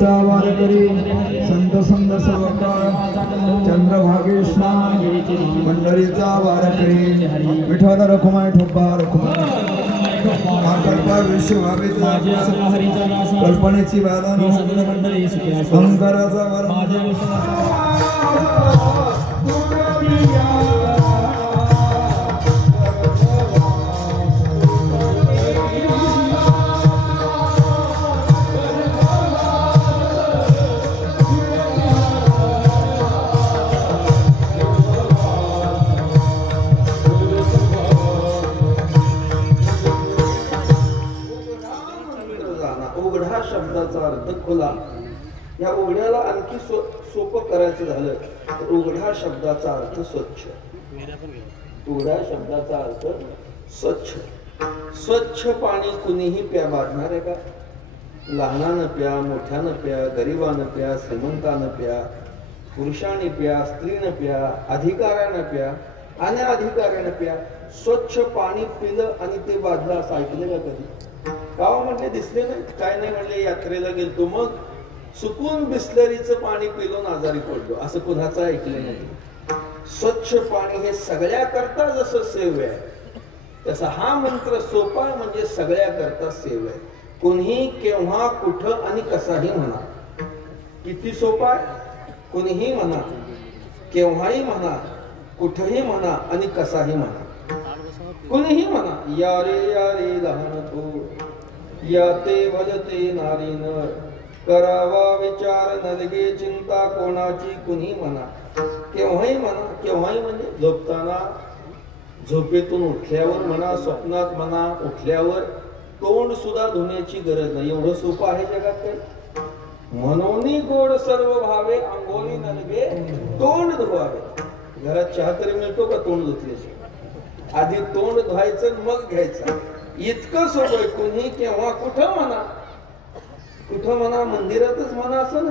मंडळीचा वारकरी संत संत सवकार चंद्रभागेश मंडळीचा वारकरी विठ्ठल रखुमाय ठोपा रखुमाय कल्पा विश्वभावित कल्पनेची वादन शंकराचा वर शब्दाचा अर्थ खुला. या उघड्याला आणखी सोपं करायचं झालं तर उघड्या शब्दाचा अर्थ स्वच्छ. उघड्या शब्दाचा अर्थ स्वच्छ. स्वच्छ पाणी कुणीही बांधणार आहे का? लहानानं प्या, मोठ्यानं प्या, गरिबानं प्या, श्रीमंतानं प्या, पुरुषाने प्या, स्त्रीनं प्या, अधिकाऱ्यानं प्या, अनधिकाऱ्यानं प्या. स्वच्छ पाणी पिलं आणि ते बांधलं असं ऐकलं का कधी? गाव म्हटले दिसले नाही, काय नाही म्हणले यात्रेला गेलतो मग सुकून बिस्लरीचं पाणी पिलो आजारी पडलो असं कुणाचं ऐकलं नाही. स्वच्छ पाणी हे सगळ्या करता जसं सेव आहे तसा हा मंत्र सोपा म्हणजे सगळ्या करता सेव आहे. कोणीही केव्हा कुठं आणि कसाही म्हणा. किती सोपा आहे? कोणीही म्हणा, केव्हाही म्हणा, कुठंही म्हणा आणि कसाही म्हणा. कोणीही म्हणा. या रे लहान तो या ते भलते नारी नर करावा विचार नलगे चिंता कोणाची. कुणी म्हणा, केव्हाही म्हणा. केव्हाही म्हणजे झोपताना, झोपेतून उठल्यावर म्हणा, स्वप्नात म्हणा, उठल्यावर. तोंड सुद्धा धुण्याची गरज नाही. एवढं सोपं आहे जगात काही. मनोनी गोड सर्व भावे अंघोळी नलगे तोंड धुवावे. घरात चहा तरी मिळतो का तोंड धुतल्याची? आधी तोंड धुवायचं मग घ्यायचं. इतकं सोपं. कुणी केव्हा कुठं म्हणा. कुठं म्हणा? मंदिरातच म्हणा असं ना.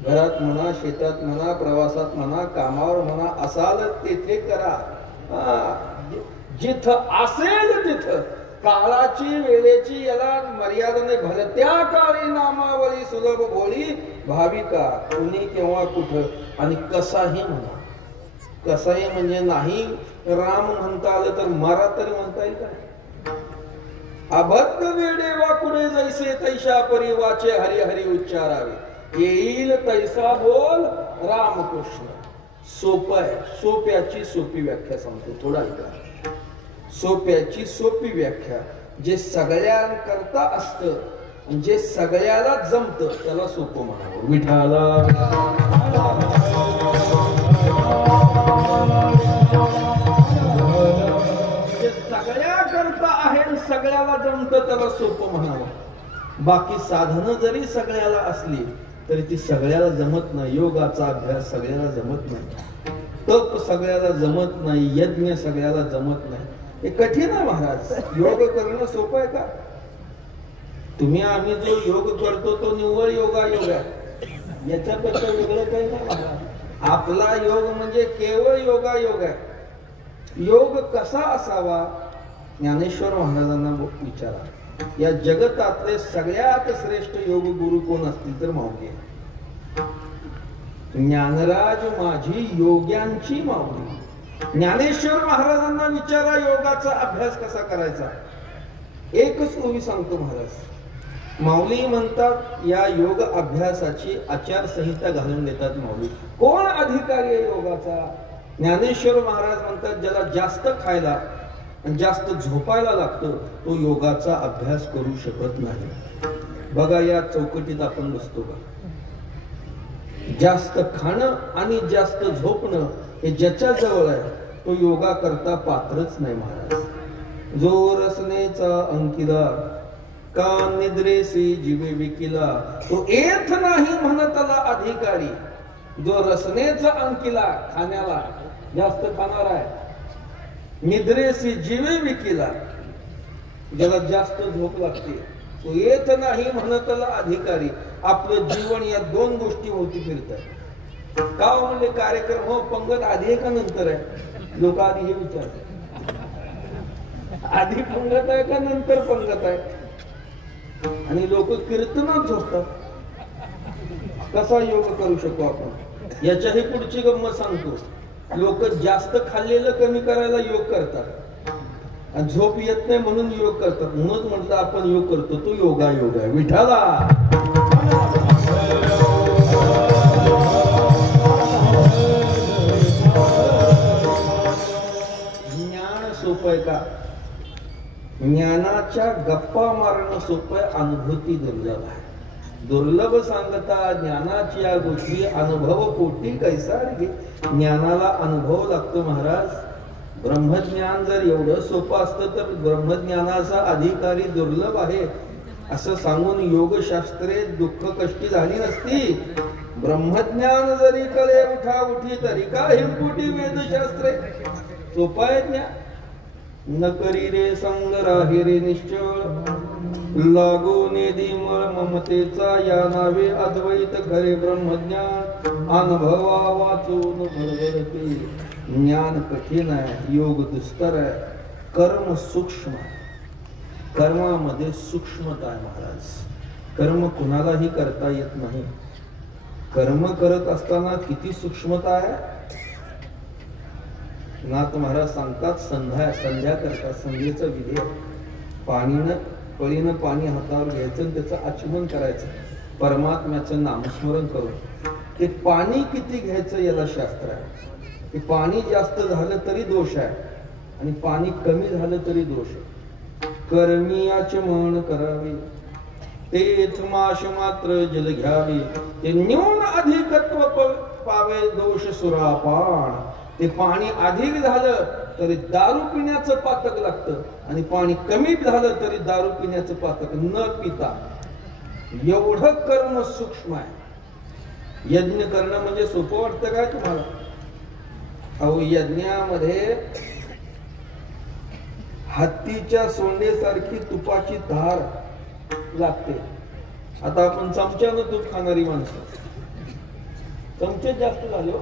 घरात म्हणा, शेतात म्हणा, प्रवासात म्हणा, कामावर म्हणा. असाल तेथे करा. जिथं असेल तिथं काळाची वेळेची याला मर्यादाने भलत्या काळी नामावली सुलभ भोळी भाविका. कुणी केव्हा कुठं आणि कसाही म्हणा. कसाही म्हणजे नाही राम म्हणता आलं तर मरा तरी म्हणता येईल का? अबद्ध वेडे वाकुडे जैसे तैशा परी वाचे हरी हरी उच्चारावे. येईल तैसा बोल रामकृष्ण. सोपं आहे. सोप्याची सोपी व्याख्या सांगतो थोडा ऐका. सोप्याची सोपी व्याख्या जे सगळ्यांकरता असतं, जे सगळ्याला जमतं त्याला सोपं म्हणावं. विठाला सगळ्या करता आहे, सगळ्याला जमतं त्याला सोपं म्हणावं. बाकी साधनं जरी सगळ्याला असली तरी ती सगळ्याला जमत नाही. योगाचा अभ्यास सगळ्याला जमत नाही, तप सगळ्याला जमत नाही, यज्ञ सगळ्याला जमत नाही. हे कठीण आहे महाराज. योग करणं सोपं आहे का? तुम्ही आम्ही जो योग करतो तो निव्वळ योगा योग आहे. याच्यापेक्षा वेगळं काही नाही महाराज. आपला योग म्हणजे केवळ योगा योग आहे. योग कसा असावा? ज्ञानेश्वर महाराजांना विचारा. या जगतातले सगळ्यात श्रेष्ठ योग गुरु कोण असतील तर माऊली. ज्ञानराज माझी योग्यांची माऊली. ज्ञानेश्वर महाराजांना विचारा योगाचा अभ्यास कसा करायचा. एकच ओवी सांगतो महाराज. माऊली म्हणतात या योग अभ्यासाची आचारसंहिता घालून देतात माऊली. कोण अधिकारी आहे योगाचा? ज्ञानेश्वर महाराज म्हणतात ज्याला जास्त खायला आणि जास्त झोपायला लागतं तो योगाचा अभ्यास करू शकत नाही. बघा या चौकटीत आपण बसतो का? जास्त खाणं आणि जास्त झोपणं हे ज्याच्या जवळ आहे तो योगा करता पात्रच नाही महाराज. जो रसनेचा अंकिला का निद्रेसी जीवे विकिला तो येत नाही म्हणतला अधिकारी. जो रसनेचा अंकिला खाण्याला जास्त खाणार आहे, निद्रेसी जीवे विकिला ज्याला जास्त झोप लागते तो येत नाही म्हणतला अधिकारी. आपलं जीवन या दोन गोष्टी होती फिरतात. का म्हणजे कार्यक्रम हो पंगत आधी आहे का नंतर आहे? लोक आधी हे विचारतात आधी पंगत आहे का नंतर पंगत आहे. आणि लोक कीर्तनात झोपतात. कसा योग करू शकतो आपण? याच्याही पुढची गंमत सांगतो. लोक जास्त खाल्लेलं कमी करायला योग करतात आणि झोप येत नाही म्हणून योग करतात. म्हणून म्हटलं आपण योग करतो, तो योगा योग आहे. विठाला ज्ञान सोपं आहे का? ज्ञानाच्या गप्पा मारणं सोपं आहे, अनुभूती दुर्लभ आहे. दुर्लभ सांगता ज्ञानाची या गोष्टी अनुभव पोटी कैसा रे. ज्ञानाला अनुभव लागतो महाराज. ब्रह्मज्ञान जर एवढं सोपं असतं तर ब्रह्मज्ञानाचा अधिकारी दुर्लभ आहे असं सांगून योगशास्त्रे दुःख कष्टी झाली नसती. ब्रह्मज्ञान जरी कळे उठा उठी तरी का हिमपुटी वेदशास्त्रे. सोपं आहे ज्ञान. न करी रे संग राही रे निश्चळ, लागो नेदिमळ ममतेचा या नावे अद्वैत खरे ब्रह्मज्ञान. अनुभवा वाचून भरभरते. ज्ञान कठीण आहे, योग दुस्तर आहे, कर्म सूक्ष्म आहे. कर्मामध्ये सूक्ष्मता आहे महाराज. कर्म कुणालाही करता येत नाही. कर्म करत असताना किती सूक्ष्मता आहे. नाथ महाराज सांगतात संध्या करतात. संध्येचं विधेय पळीनं पाणी हातावर घ्यायचं आणि त्याचं आचमन करायचं, परमात्म्याचं नामस्मरण करून. ते पाणी किती घ्यायचं याला शास्त्र आहे. ते पाणी जास्त झालं तरी दोष आहे आणि पाणी कमी झालं तरी दोष आहे. कर्मी आचमन करावे तेथ माश मात्र जल घ्यावे, ते न्यून अधिकत्व पावे दोष सुरापान. ते पाणी अधिक झालं तरी दारू पिण्याचं पातक लागतं आणि पाणी कमी झालं तरी दारू पिण्याचं पातक न पिता. एवढं कर्म सूक्ष्म आहे. यज्ञ करणं म्हणजे सोपं वाटतं काय तुम्हाला? अहो यज्ञामध्ये हत्तीच्या सोंडेसारखी तुपाची धार लागते. आता आपण चमच्यानं तूप खाणारी माणसं, चमचे जास्त झाले हो.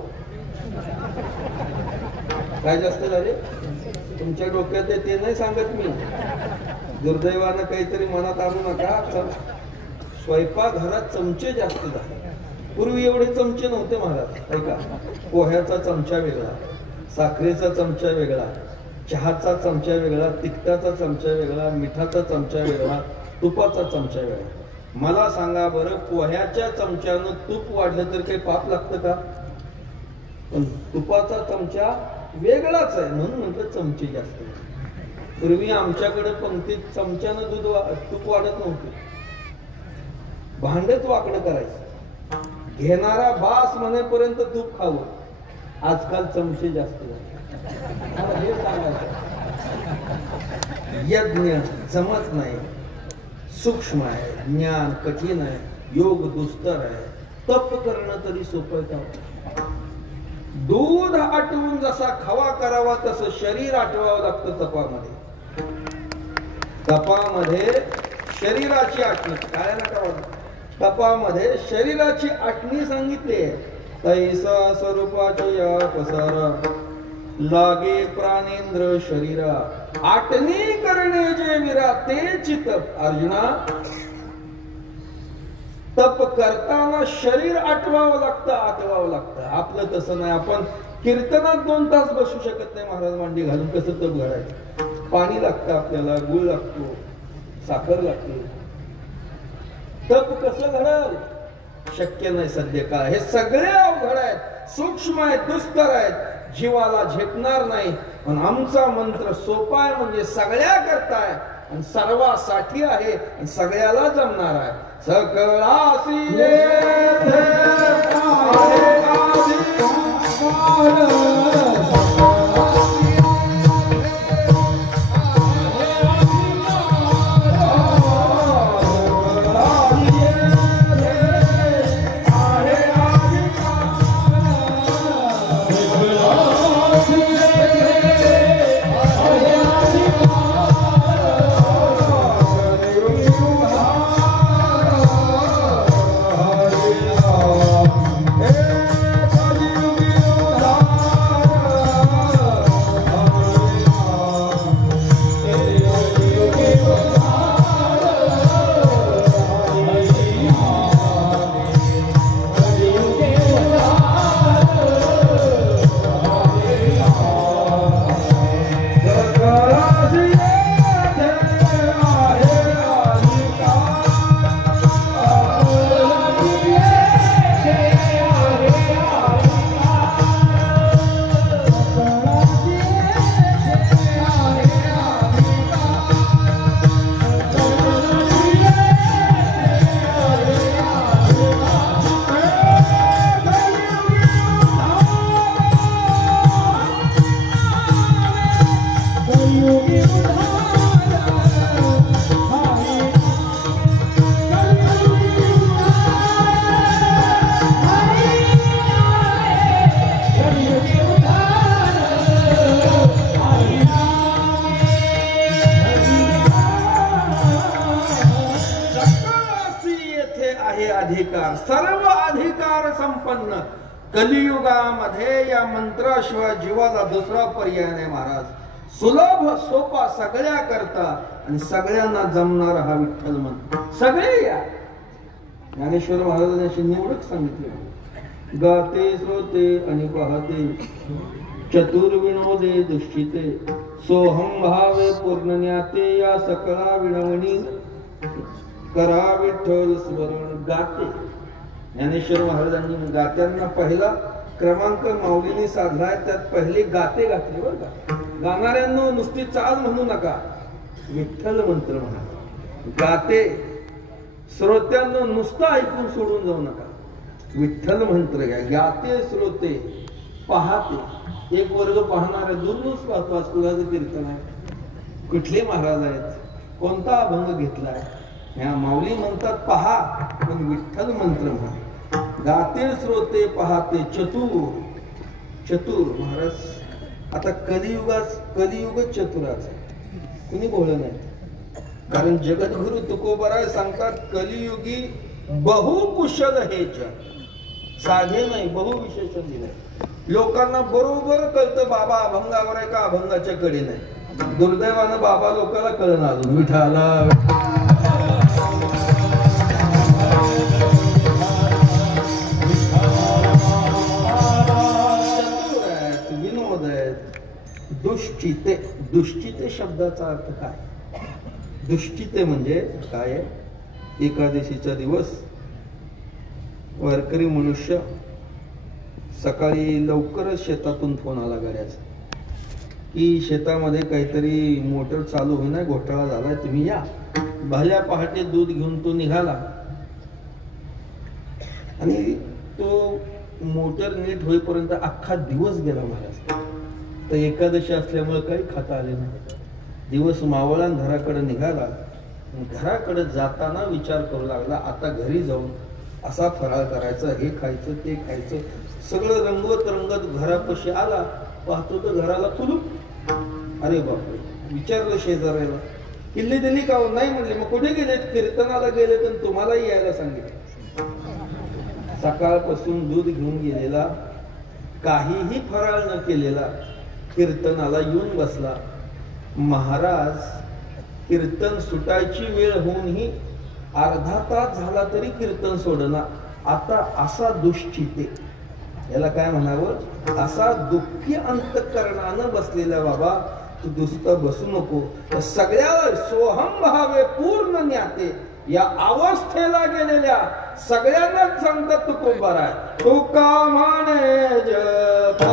काय जास्त झाले तुमच्या डोक्यात ते नाही सांगत मी. दुर्दैवानं काहीतरी मनात आणू नका. स्वयंपाकघरात चमचे जास्त झाले. पूर्वी एवढे चमचे नव्हते महाराज. ऐका, पोह्याचा चमचा वेगळा, साखरेचा चमचा वेगळा, चहाचा चमचा वेगळा, तिखटाचा चमचा वेगळा, मिठाचा चमचा वेगळा, तुपाचा चमचा वेगळा. मला सांगा बरं, पोह्याच्या चमच्यानं तूप वाढलं तर काही पाप लागतं का? पण तुपाचा चमचा वेगळाच आहे म्हणून म्हटलं चमचे जास्त. पूर्वी आमच्याकडे पंक्तीत चमच्यानं तूप वाढत नव्हतं. भांडच वाकडं करायचं. घेणारा बास म्हणेपर्यंत तूप खावं. आजकाल चमचे जास्त झाले. हे सांगायचं यज्ञ जमत नाही, सूक्ष्म आहे. ज्ञान कठीण आहे, योग दुस्तर आहे. तप करणं तरी सोपं का? दूध आटवून जसा खवा करावा तसं शरीर आटवावं लागतं तपामध्ये. तपामध्ये शरीराची आटणी काय नका वाटत. तपामध्ये शरीराची आटणी सांगितली. तैसा स्वरूपाची या पसारा लागे प्राणेंद्र शरीरा. आटणी करणे जे विरा ते चित. अर्जुना, तप करताना शरीर आटवावं लागतं, आटवावं लागतं. आपलं तसं नाही. आपण कीर्तनात 2 तास बसू शकत नाही महाराज मांडी घालून. कसं तप घडायचं? पाणी लागतं आपल्याला, गुळ लागतो, साखर लागते. तप कसं घडल? शक्य नाही सध्या काळ. हे सगळे अवघड आहेत, सूक्ष्म आहेत, दुस्तर आहेत, जीवाला झेपणार नाही. पण आमचा मंत्र सोपा आहे, म्हणजे सगळ्या करताय आणि सर्वासाठी आहे आणि सगळ्याला जमणार आहे. सकळासी आहे अधिकार, सर्व अधिकार संपन्न. कलियुगामध्ये या मंत्राशिवाय जीवाला दुसरा पर्याय नाही महाराज. सुलभ सोपा सगळ्या करता आणि सगळ्यांना जमणार हा विठ्ठल मंत्र. सगळे या. ज्ञानेश्वर महाराजांनी अशी निवडक सांगितले, गाते श्रोते आणि पाहते, चतुर्विनोदे दुष्टिते, सोहम भावे पूर्ण ज्ञाते, या सकळा विणवणी करा विठ्ठल स्मरण. गाते. ज्ञानेश्वर महाराजांनी गात्यांना पहिला क्रमांक माऊलीने साधलाय, त्यात पहिले गाते घातले बरं का. गाणाऱ्यांना नुसती चाल म्हणू नका, विठ्ठल मंत्र म्हणा. गाते श्रोत्यांना नुसतं ऐकून सोडून जाऊ नका, विठ्ठल मंत्र घ्या. गाते श्रोते पाहते. एक वर्ग पाहणारे दुर्नच पाहतो. आज कुणाचं कीर्तन आहे, कुठले महाराज आहेत, कोणता अभंग घेतलाय. ह्या माऊली म्हणतात पहा, पण विठ्ठल मंत्र म्हणा. गाते श्रोते पाहते चतुर महाराज. आता कलियुग चतुराच कुणी बोललं नाही. कारण जगद्गुरु तुकोबराय सांगतात, कलियुगी बहुकुशल हे जग. साधे नाही, बहुविशेषण दिलंय. लोकांना बरोबर कळतं बाबा अभंगावर आहे का अभंगाच्या कडे नाही. दुर्दैवानं बाबा लोकांना कळलं अजून. विठाला विनोद आहेत. दुष्चिते. दुष्चिते शब्दाचा अर्थ काय? दुष्चिते म्हणजे काय? एकादशीचा दिवस वारकरी मनुष्य सकाळी लवकरच शेतातून फोन आला गाड्याचा की शेतामध्ये काहीतरी मोटर चालू होईना, घोटाळा झालाय, तुम्ही या. भल्या पहाटे दूध घेऊन तो निघाला आणि तो मोटर नीट होईपर्यंत अख्खा दिवस गेला महाराज. तर एकादशी असल्यामुळे काही खाता आले नाही. दिवस मावळा घराकडे निघाला. घराकडे जाताना विचार करू लागला, आता घरी जाऊन असा फराळ करायचा, हे खायचं ते खायचं. सगळं रंगवत रंगत घरापाशी आला, पाहतो तर घराला कुलूप. अरे बापरे. विचारलं शेजाऱ्याला, किल्ली दिली का? नाही म्हणले. मग कुठे गेले? कीर्तनाला गेले, तर तुम्हालाही यायला सांगितलं. सकाळपासून दूध घेऊन गेलेला, काहीही फराळ न केलेला, कीर्तनाला येऊन बसला. महाराज कीर्तन सुटायची वेळ होऊनही अर्धा तास झाला तरी कीर्तन सोडना. आता असा दुष्चिते, याला काय म्हणावं, असा दुःखी अंतःकरणानं बसलेला बाबा तू दुस्त बसू नको. तर सगळ्याला सोहम भावे पूर्ण ज्ञाते, या अवस्थेला गेलेल्या सगळ्यांनाच सांगतात तुकोबराय, तुका म्हणे जपा.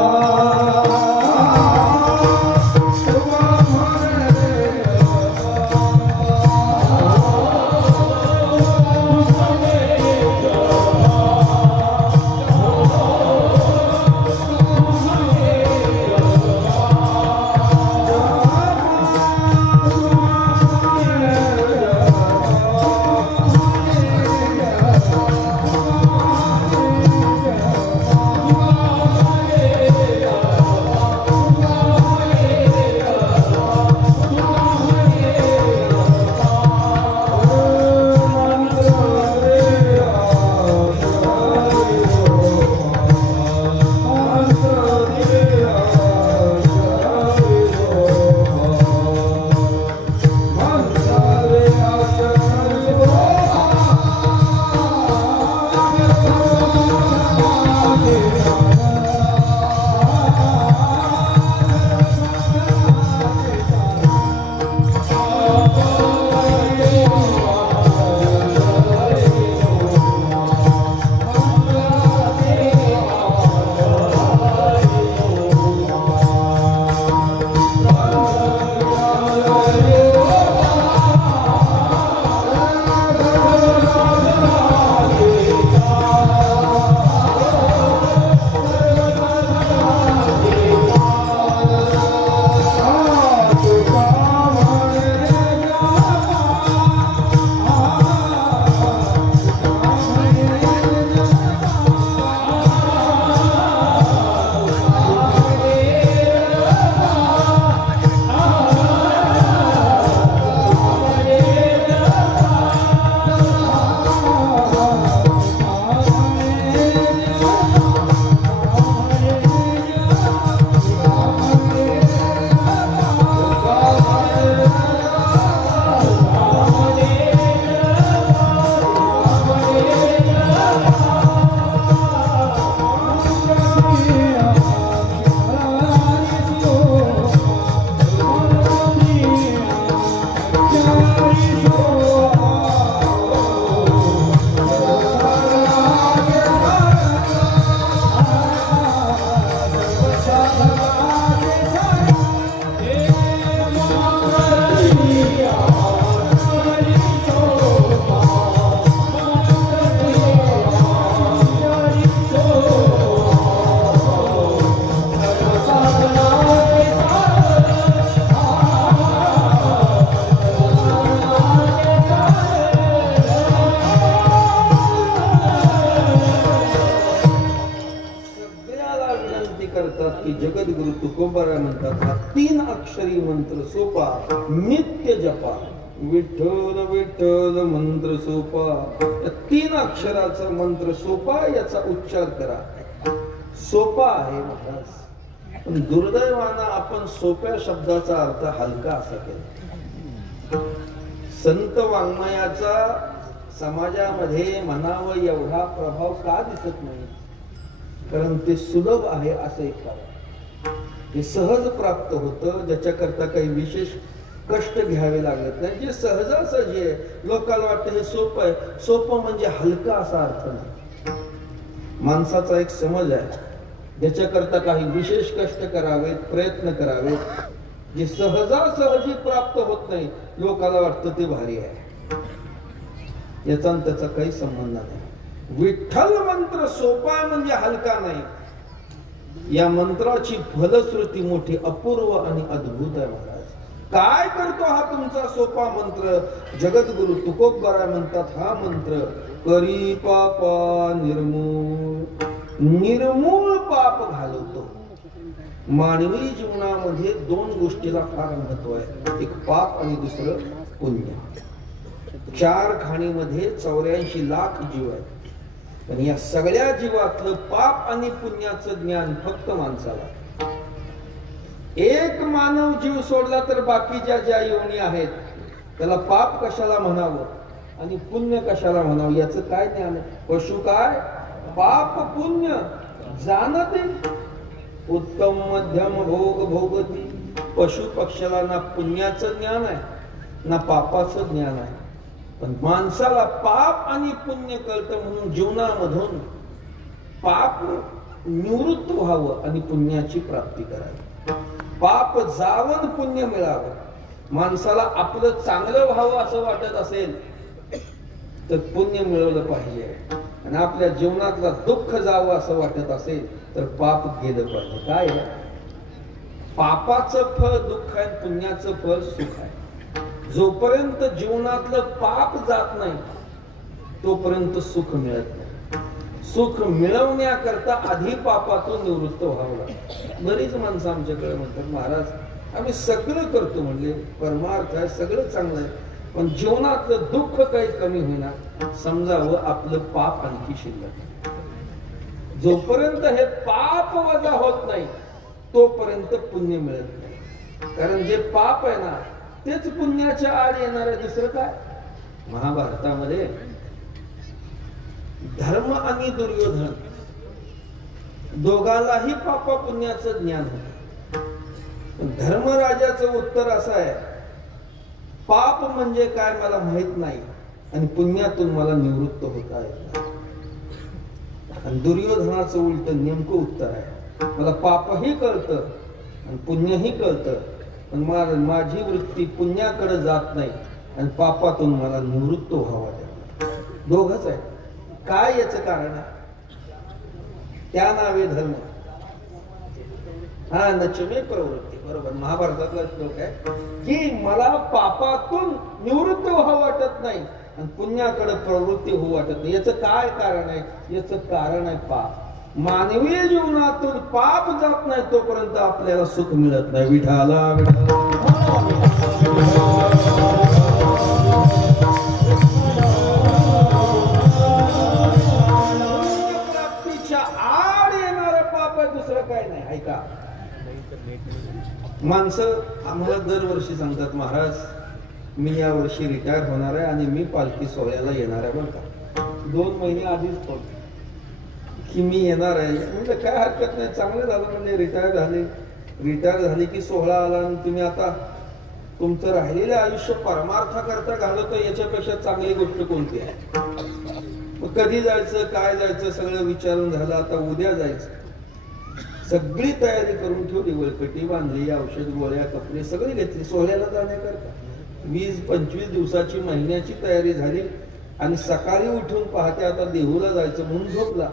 की जगद्गुरु तुकोबाराय म्हणतात हा 3 अक्षरी मंत्र सोपा नित्य जपा. विठ्ठल विठ्ठल मंत्र सोपा. या 3 अक्षराचा मंत्र सोपा, याचा उच्चार करा. सोपा आहे महाराज, पण दुर्दैवानं आपण सोप्या शब्दाचा अर्थ हलका असा केला. संत वाङ्मयाचा समाजामध्ये म्हणावं एवढा प्रभाव का दिसत नाही? कारण ते सुलभ आहे असं एक कारण. हे सहज प्राप्त होतं, ज्याच्याकरता काही विशेष कष्ट घ्यावे लागत नाही. जे सहजासहजी आहे, लोकांना वाटतं हे सोपं आहे. सोपं म्हणजे हलका असा अर्थ नाही. माणसाचा एक समज आहे, ज्याच्याकरता काही विशेष कष्ट करावेत, प्रयत्न करावेत, जे सहजासहजी प्राप्त होत नाही, लोकांना वाटतं ते भारी आहे. याचा त्याचा काही संबंध नाही. विठ्ठल मंत्र सोपा म्हणजे हलका नाही. या मंत्राची फलश्रुती मोठी अपूर्व आणि अद्भुत आहे महाराज. काय करतो हा तुमचा सोपा मंत्र? जगद्गुरु तुकोबाराय म्हणतात हा मंत्र करी पापा निर्मूळ. निर्मूळ पाप घालवतो. मानवी जीवनामध्ये 2 गोष्टीला फार महत्व आहे, एक पाप आणि दुसरं पुण्य. 4 खाणीमध्ये 84 लाख जीव आहेत, पण या सगळ्या जीवातलं पाप आणि पुण्याचं ज्ञान फक्त माणसाला. एक मानव जीव सोडला तर बाकीच्या ज्या योनी आहेत त्याला पाप कशाला म्हणावं आणि पुण्य कशाला म्हणावं याचं काय ज्ञान आहे? पशु काय पाप पुण्य जाणते. उत्तम मध्यम भोग भोगती. पशु पक्षाला ना पुण्याचं ज्ञान आहे ना पापाचं ज्ञान आहे, पण माणसाला पाप आणि पुण्य कळतं. म्हणून जीवनामधून पाप निवृत्त व्हावं आणि पुण्याची प्राप्ती करावी. पाप जावं पुण्य मिळावं. माणसाला आपलं चांगलं व्हावं असं वाटत असेल तर पुण्य मिळवलं पाहिजे, आणि आपल्या जीवनातला दुःख जावं असं वाटत असेल तर पाप गेलं पाहिजे. काय पापाचं फळ दुःख आहे, पुण्याचं फळ सुख आहे. जोपर्यंत जीवनातलं पाप जात नाही तोपर्यंत सुख मिळत नाही. सुख मिळवण्याकरता आधी पापातून निवृत्त व्हावं लागतं. बरीच माणसं आमच्याकडे म्हणतात महाराज आम्ही सगळं करतो, म्हणजे परमार्थ आहे, सगळं चांगलं आहे, पण जीवनातलं दुःख काही कमी होईना. समजावं आपलं पाप आणखी शिल्लक. जोपर्यंत हे पाप वजा होत नाही तोपर्यंत पुण्य मिळत नाही. कारण जे पाप आहे ना तेच पुण्याच्या आड येणार आहे, दुसरं काय. महाभारतामध्ये धर्म आणि दुर्योधन दोघांनाही पापा पुण्याचं ज्ञान होतं. धर्मराजाचं उत्तर असं आहे, पाप म्हणजे काय मला माहित नाही आणि पुण्यातून मला निवृत्त होता येत नाही. आणि दुर्योधनाचं उलट नेमकं उत्तर आहे, मला पापही कळतं आणि पुण्यही कळतं, पण माझी वृत्ती पुण्याकडे जात नाही आणि पापातून मला निवृत्त व्हावं लागतं. दोघच आहे. काय याचं कारण आहे? त्या नावे धर्म. हा नचमे प्रवृत्ती. बरोबर, महाभारतातला श्लोक आहे की मला पापातून निवृत्त व्हावं वाटत नाही आणि पुण्याकडे प्रवृत्ती होऊ वाटत नाही. याचं काय कारण आहे? याचं कारण आहे पाप. मानवी जीवनातून पाप जात नाही तोपर्यंत आपल्याला सुख मिळत नाही. विठाला प्राप्तीच्या आड येणारं पाप आहे, दुसरं काय नाही. ऐका, माणसं आम्हाला दरवर्षी सांगतात महाराज मी या वर्षी रिटायर होणार आहे आणि मी पालखी सोहळ्याला येणार आहे. बरं का, 2 महिने आधीच फोन की मी येणार आहे. म्हणजे काय हरकत नाही, चांगलं झालं. म्हणजे रिटायर झाली की सोहळा आला आणि तुम्ही आता तुमचं राहिलेलं आयुष्य परमार्थाकरता घालवतो, याच्यापेक्षा चांगली गोष्ट कोणती आहे? मग कधी जायचं, काय जायचं सगळं विचारून झालं. आता उद्या जायचं. सगळी तयारी करून ठेवली, वळकटी बांधली, औषध गोळ्या कपडे सगळी घेतली सोहळ्याला जाण्याकरता. 20-25 दिवसाची महिन्याची तयारी झाली आणि सकाळी उठून पाहते आता देहूला जायचं म्हणून झोपला.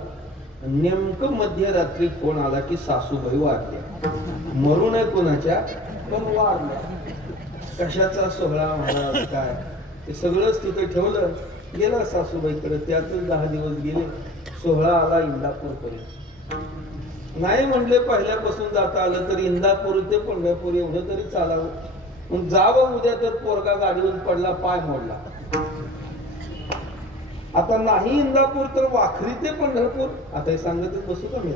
नेमकं मध्यरात्री फोन आला की सासूबाई वारल्या. मरू नये कोणाच्या, पण वारल्या. कशाचा सोहळा महाराज काय, ते सगळंच तिथे ठेवलं. गेला सासूबाईकडे. त्यातच 10 दिवस गेले. सोहळा आला इंदापूरपर्यंत. नाही म्हणले पहिल्यापासून जाता आलं तर इंदापूर ते पंढरपूर एवढं तरी चालावं. मग जावं उद्या तर पोरगा गाडीवरून पडला, पाय मोडला. आता नाही इंदापूर तर वाखरी ते पंढरपूर. आता हे सांगतच बसू का मी?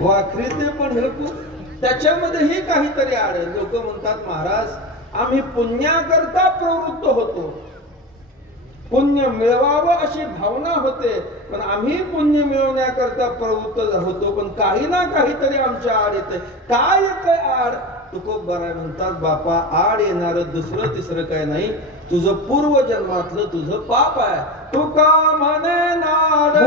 वाखरी ते पंढरपूर, त्याच्यामध्येही काहीतरी आड. लोक म्हणतात महाराज आम्ही पुण्याकरता प्रवृत्त होतो, पुण्य मिळवावं अशी भावना होते, पण आम्ही पुण्य मिळवण्याकरता प्रवृत्त होतो, पण काही ना काहीतरी आमच्या आड येते. काय येते आड? तुकोबाराय म्हणतात बापा आड येणार दुसरं तिसरं काय नाही, तुझं पूर्वजन्मातलं तुझं पाप आहे. तुका म्हणे नाड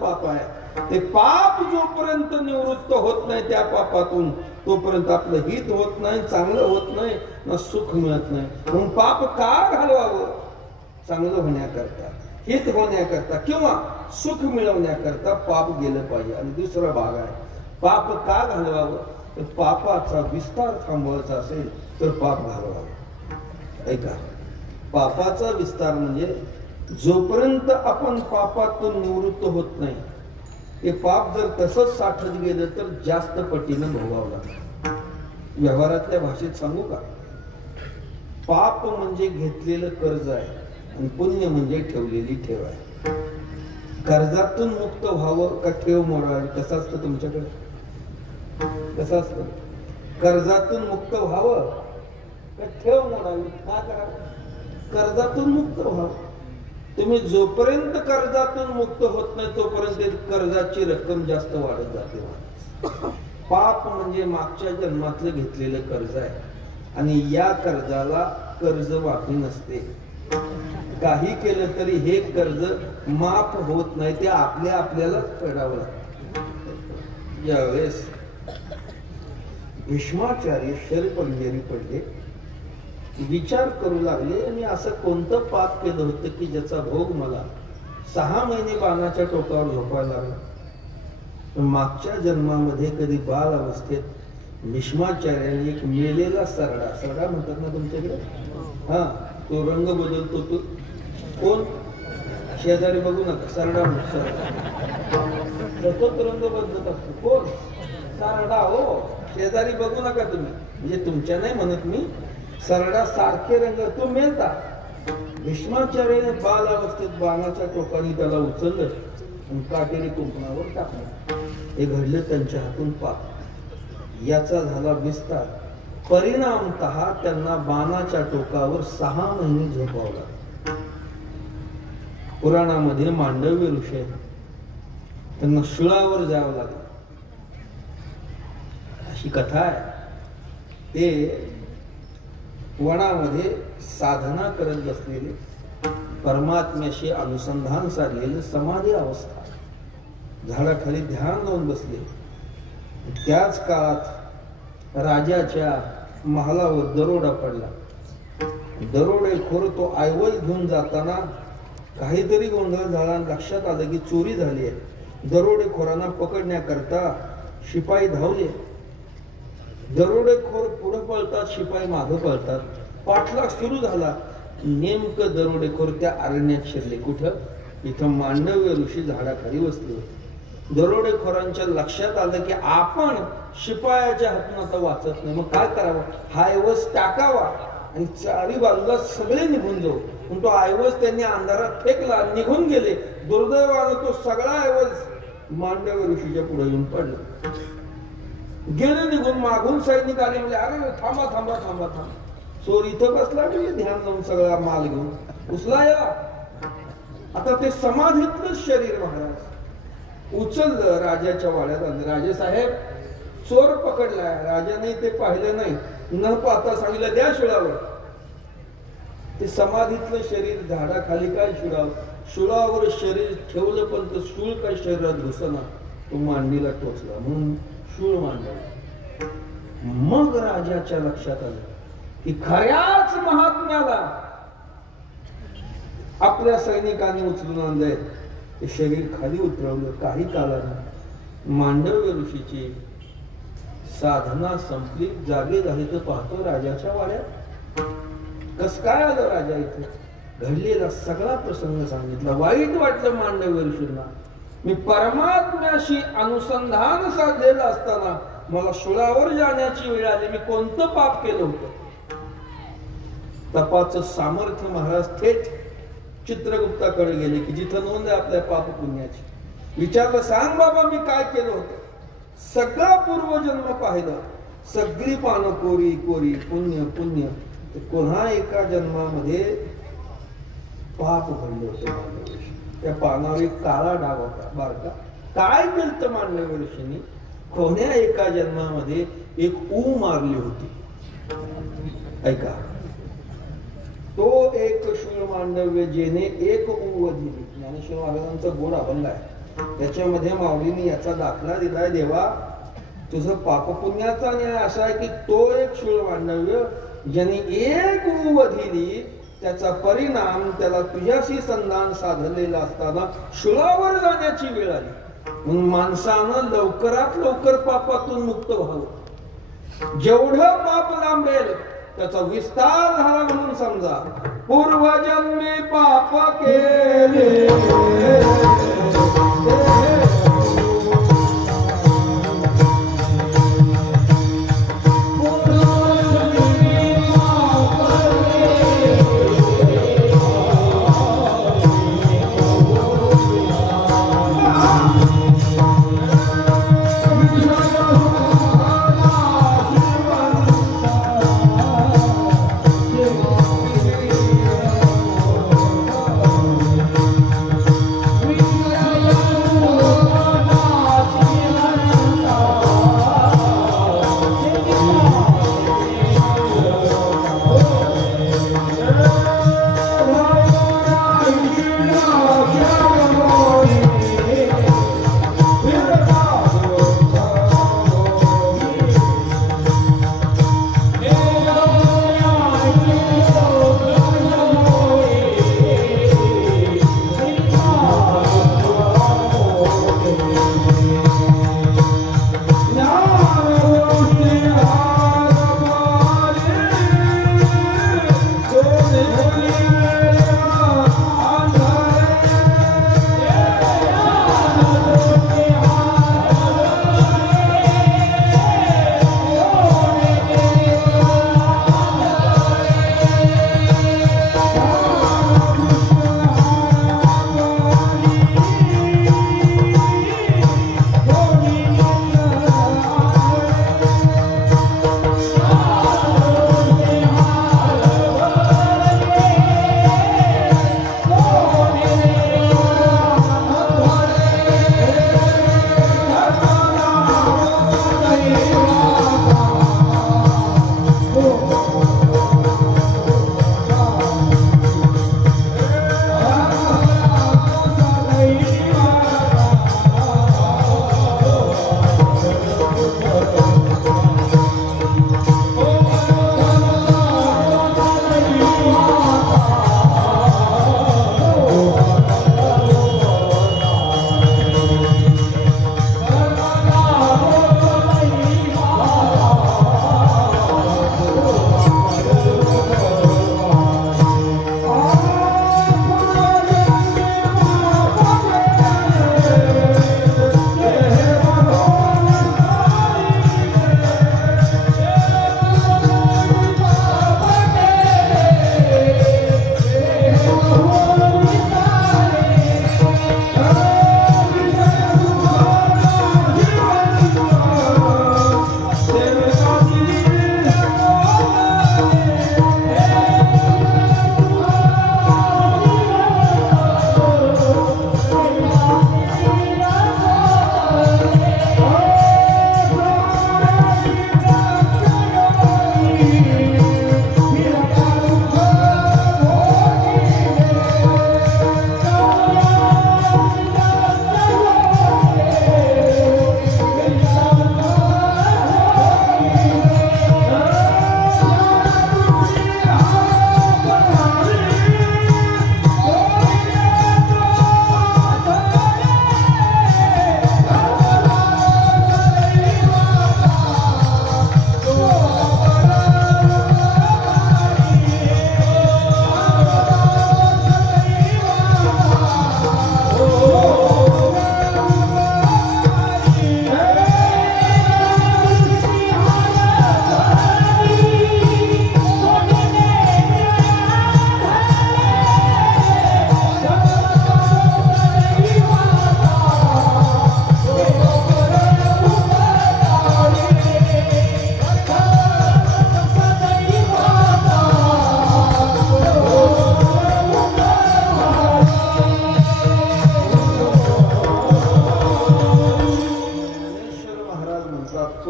पाप आहे. ते पाप जोपर्यंत निवृत्त होत नाही त्या पापातून, तोपर्यंत आपलं हित होत नाही, चांगलं होत नाही, ना सुख मिळत नाही. म्हणून पाप का घालवावं? चांगलं होण्याकरता, हित होण्याकरता किंवा सुख मिळवण्याकरता पाप गेलं पाहिजे. आणि दुसरा भाग आहे पाप का घालवावं? तर पापाचा विस्तार थांबवायचा असेल तर पाप घालवावं. ऐका, पापाचा विस्तार म्हणजे जोपर्यंत आपण पापातून निवृत्त होत नाही, ते पाप जर तसंच साठत गेलं तर जास्त पटीनं भोगावं लागतं. व्यवहारातल्या भाषेत सांगू का, पाप म्हणजे घेतलेलं कर्ज आहे आणि पुण्य म्हणजे ठेवलेली ठेव आहे. कर्जातून मुक्त व्हावं का ठेव मोडावी? कसं असतं तुमच्याकडे? कसं असतं? कर्जातून मुक्त व्हावं का ठेव मोडावी? का करावं? कर्जातून मुक्त व्हावं. तुम्ही जोपर्यंत कर्जातून मुक्त होत नाही तोपर्यंत कर्जाची रक्कम जास्त वाढत जाते. पाप म्हणजे मागच्या जन्मातलं घेतलेलं कर्ज आहे आणि या कर्जाला कर्ज माफी नसते. काही केलं तरी हे कर्ज माफ होत नाही, ते आपल्यालाच फेडावं लागतं. यावेळेस भीष्माचार्य शरपंजेरी पडले, विचार करू लागले आणि असं कोणतं पाप केलं होतं की ज्याचा भोग मला 6 महिने बाणाच्या टोकावर झोपायला लागला. मागच्या जन्मामध्ये कधी बाल अवस्थेत भीष्माचार्याने एक मेलेला सरडा म्हणतात ना तुमच्याकडे, हा, तो रंग बदलतो तो कोण? शेजारी बघू नका, सरडा सतत रंग बदलत असतो. कोण? सरडा. हो, शेजारी बघू नका तुम्ही, म्हणजे तुमच्या नाही म्हणत मी, सरडा सारखे रंग. तो मेलता. भीष्माचार्याने बाल अवस्थेत बाणाच्या टोकाने त्याला उचललं आणि काटेरी कुंपणावर टाकलं. हे घडलं त्यांच्या हातून पाप. याचा झाला विस्तार. परिणामतः त्यांना बाणाच्या टोकावर 6 महिने झोपावला. पुराणामध्ये मांडव्य ऋषी त्यांना शुळावर जावं लागलं अशी कथा आहे. ते वनामध्ये साधना करत बसलेले, परमात्म्याशी अनुसंधान साधलेले, समाधी अवस्था, झाडाखाली ध्यान लावून बसले. त्याच काळात राजाच्या महालावर दरोडा पडला. दरोडेखोर तो ऐवज घेऊन जाताना काहीतरी गोंधळ झाला, लक्षात आलं की चोरी झाली आहे. दरोडेखोरांना पकडण्याकरता शिपाई धावले. दरोडेखोर पुढे पळतात, शिपाई मागे पळतात. पाठलाग सुरू झाला. नेमकं दरोडेखोर त्या अरण्यात शिरले. कुठं? इथं मांडव्य ऋषी झाडाखाली बसले होते. दरोडेखोरांच्या लक्षात आलं की आपण शिपायाच्या हातून आता वाचत नाही, मग काय करावं? हा ऐवज टाकावा आणि चारी बाजूला सगळे निघून जाऊ. पण तो ऐवज त्यांनी अंधारात फेकला, निघून गेले. दुर्दैवानं तो सगळा ऐवज मांडव्य ऋषीच्या पुढे येऊन पडला. गेले निघून. मागून सैनिक आले, म्हणजे अरे थांबा थांबा थांबा थांबा. चोर इथं बसला म्हणजे ध्यान लावून सगळा माल घेऊन उचला या. आता ते समाधीतलं शरीर महाराज उचललं, राजाच्या वाड्यात आणलं. राजे साहेब चोर पकडलाय. राजाने ते पाहिलं नाही, न पाहता सांगितलं द्या शिळावर. ते समाधीतलं शरीर झाडाखाली काय शिळाव, शिळावर शरीर ठेवलं, पण ते शूळ काय शरीरात घुसना, तो मांडीला टोचला म्हणून शूळ मांडला. मग राजाच्या लक्षात आलं की खऱ्याच महात्म्याला आपल्या सैनिकांनी उचलून आणलंय. ते शरीर खाली उतरवलं. काही काळानं मांडव्य ऋषीची साधना संपली, जागे झाले तर पाहतो राजाच्या वाड्यात. कस काय आलं राजा इथे? घडलेला सगळा प्रसंग सांगितला. वाईट वाटलं मांडव्य ऋषींना. मी परमात्म्याशी अनुसंधान साधलेलं असताना मला शुळावर जाण्याची वेळ आली. मी कोणतं पाप केलं होतं? तपाचं सामर्थ्य महाराज थेट चित्रगुप्ताकडे गेले की जिथं नोंद आहे आपल्या पाप पुण्याची. विचारलं, सांग बाबा मी काय केलं होतं? सगळा पूर्वजन्म पाहिलं, सगळी पानं कोरी कोरी, पुण्य पुण्य. पुन्हा एका जन्मामध्ये पाप घडले होते. त्या पानावर एक काळा डाग होता बारका. काय केलं मांडव्य ऋषींनी? कोण्या एका जन्मामध्ये एक ऊ मारली होती. ऐका, तो एक शूळ मांडव्य जेने एक ऊ दिली. ज्ञानेश्वर महाराजांचा गोड अभंग आहे, त्याच्यामध्ये माऊलीने याचा दाखला दिलाय. देवा तुझं पापपुण्याचा न्याय असा आहे की तो एक शूळ मांडव्य ज्याने एक ऊ दिली, त्याचा परिणाम त्याला तुझ्याशी संधान साधलेला असताना शुळावर जाण्याची वेळ आली. म्हणून माणसानं लवकरात लवकर पापातून मुक्त व्हावं. जेवढं पाप लांबेल त्याचा विस्तार झाला म्हणून समजा. पूर्वजन्मी पाप केले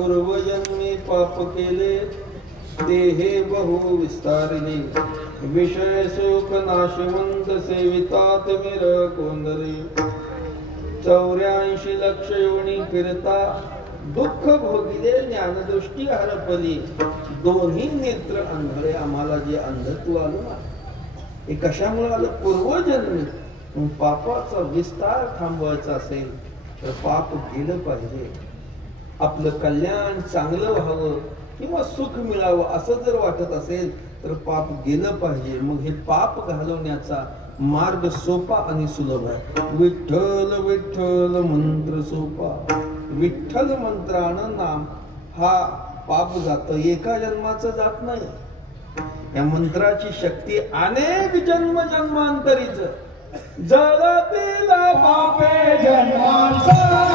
पूर्वजन्मी पाप केले ते हे बहु विस्तारले विषय सुख नाशवंत सेवितात वीर कोंदरे 84 लक्ष योनी फिरता दुःख भोगिले ज्ञानदृष्टी हरपली दोन्ही नेत्र अंधळे आम्हाला जे अंधत्व आलं ना हे कशामुळे आलं पूर्वजन्मी पापाचा विस्तार थांबवायचा असेल तर पाप गेलं पाहिजे आपलं कल्याण चांगलं व्हावं किंवा सुख मिळावं असं जर वाटत असेल तर पाप गेलं पाहिजे मग हे पाप घालवण्याचा मार्ग सोपा आणि सुलभ आहे विठ्ठल विठ्ठल मंत्र सोपा विठ्ठल मंत्रानं नाम हा पाप जात एका जन्माचं जात नाही या मंत्राची शक्ती अनेक जन्म जन्मांतरीच जगतील पापे जन्मांतर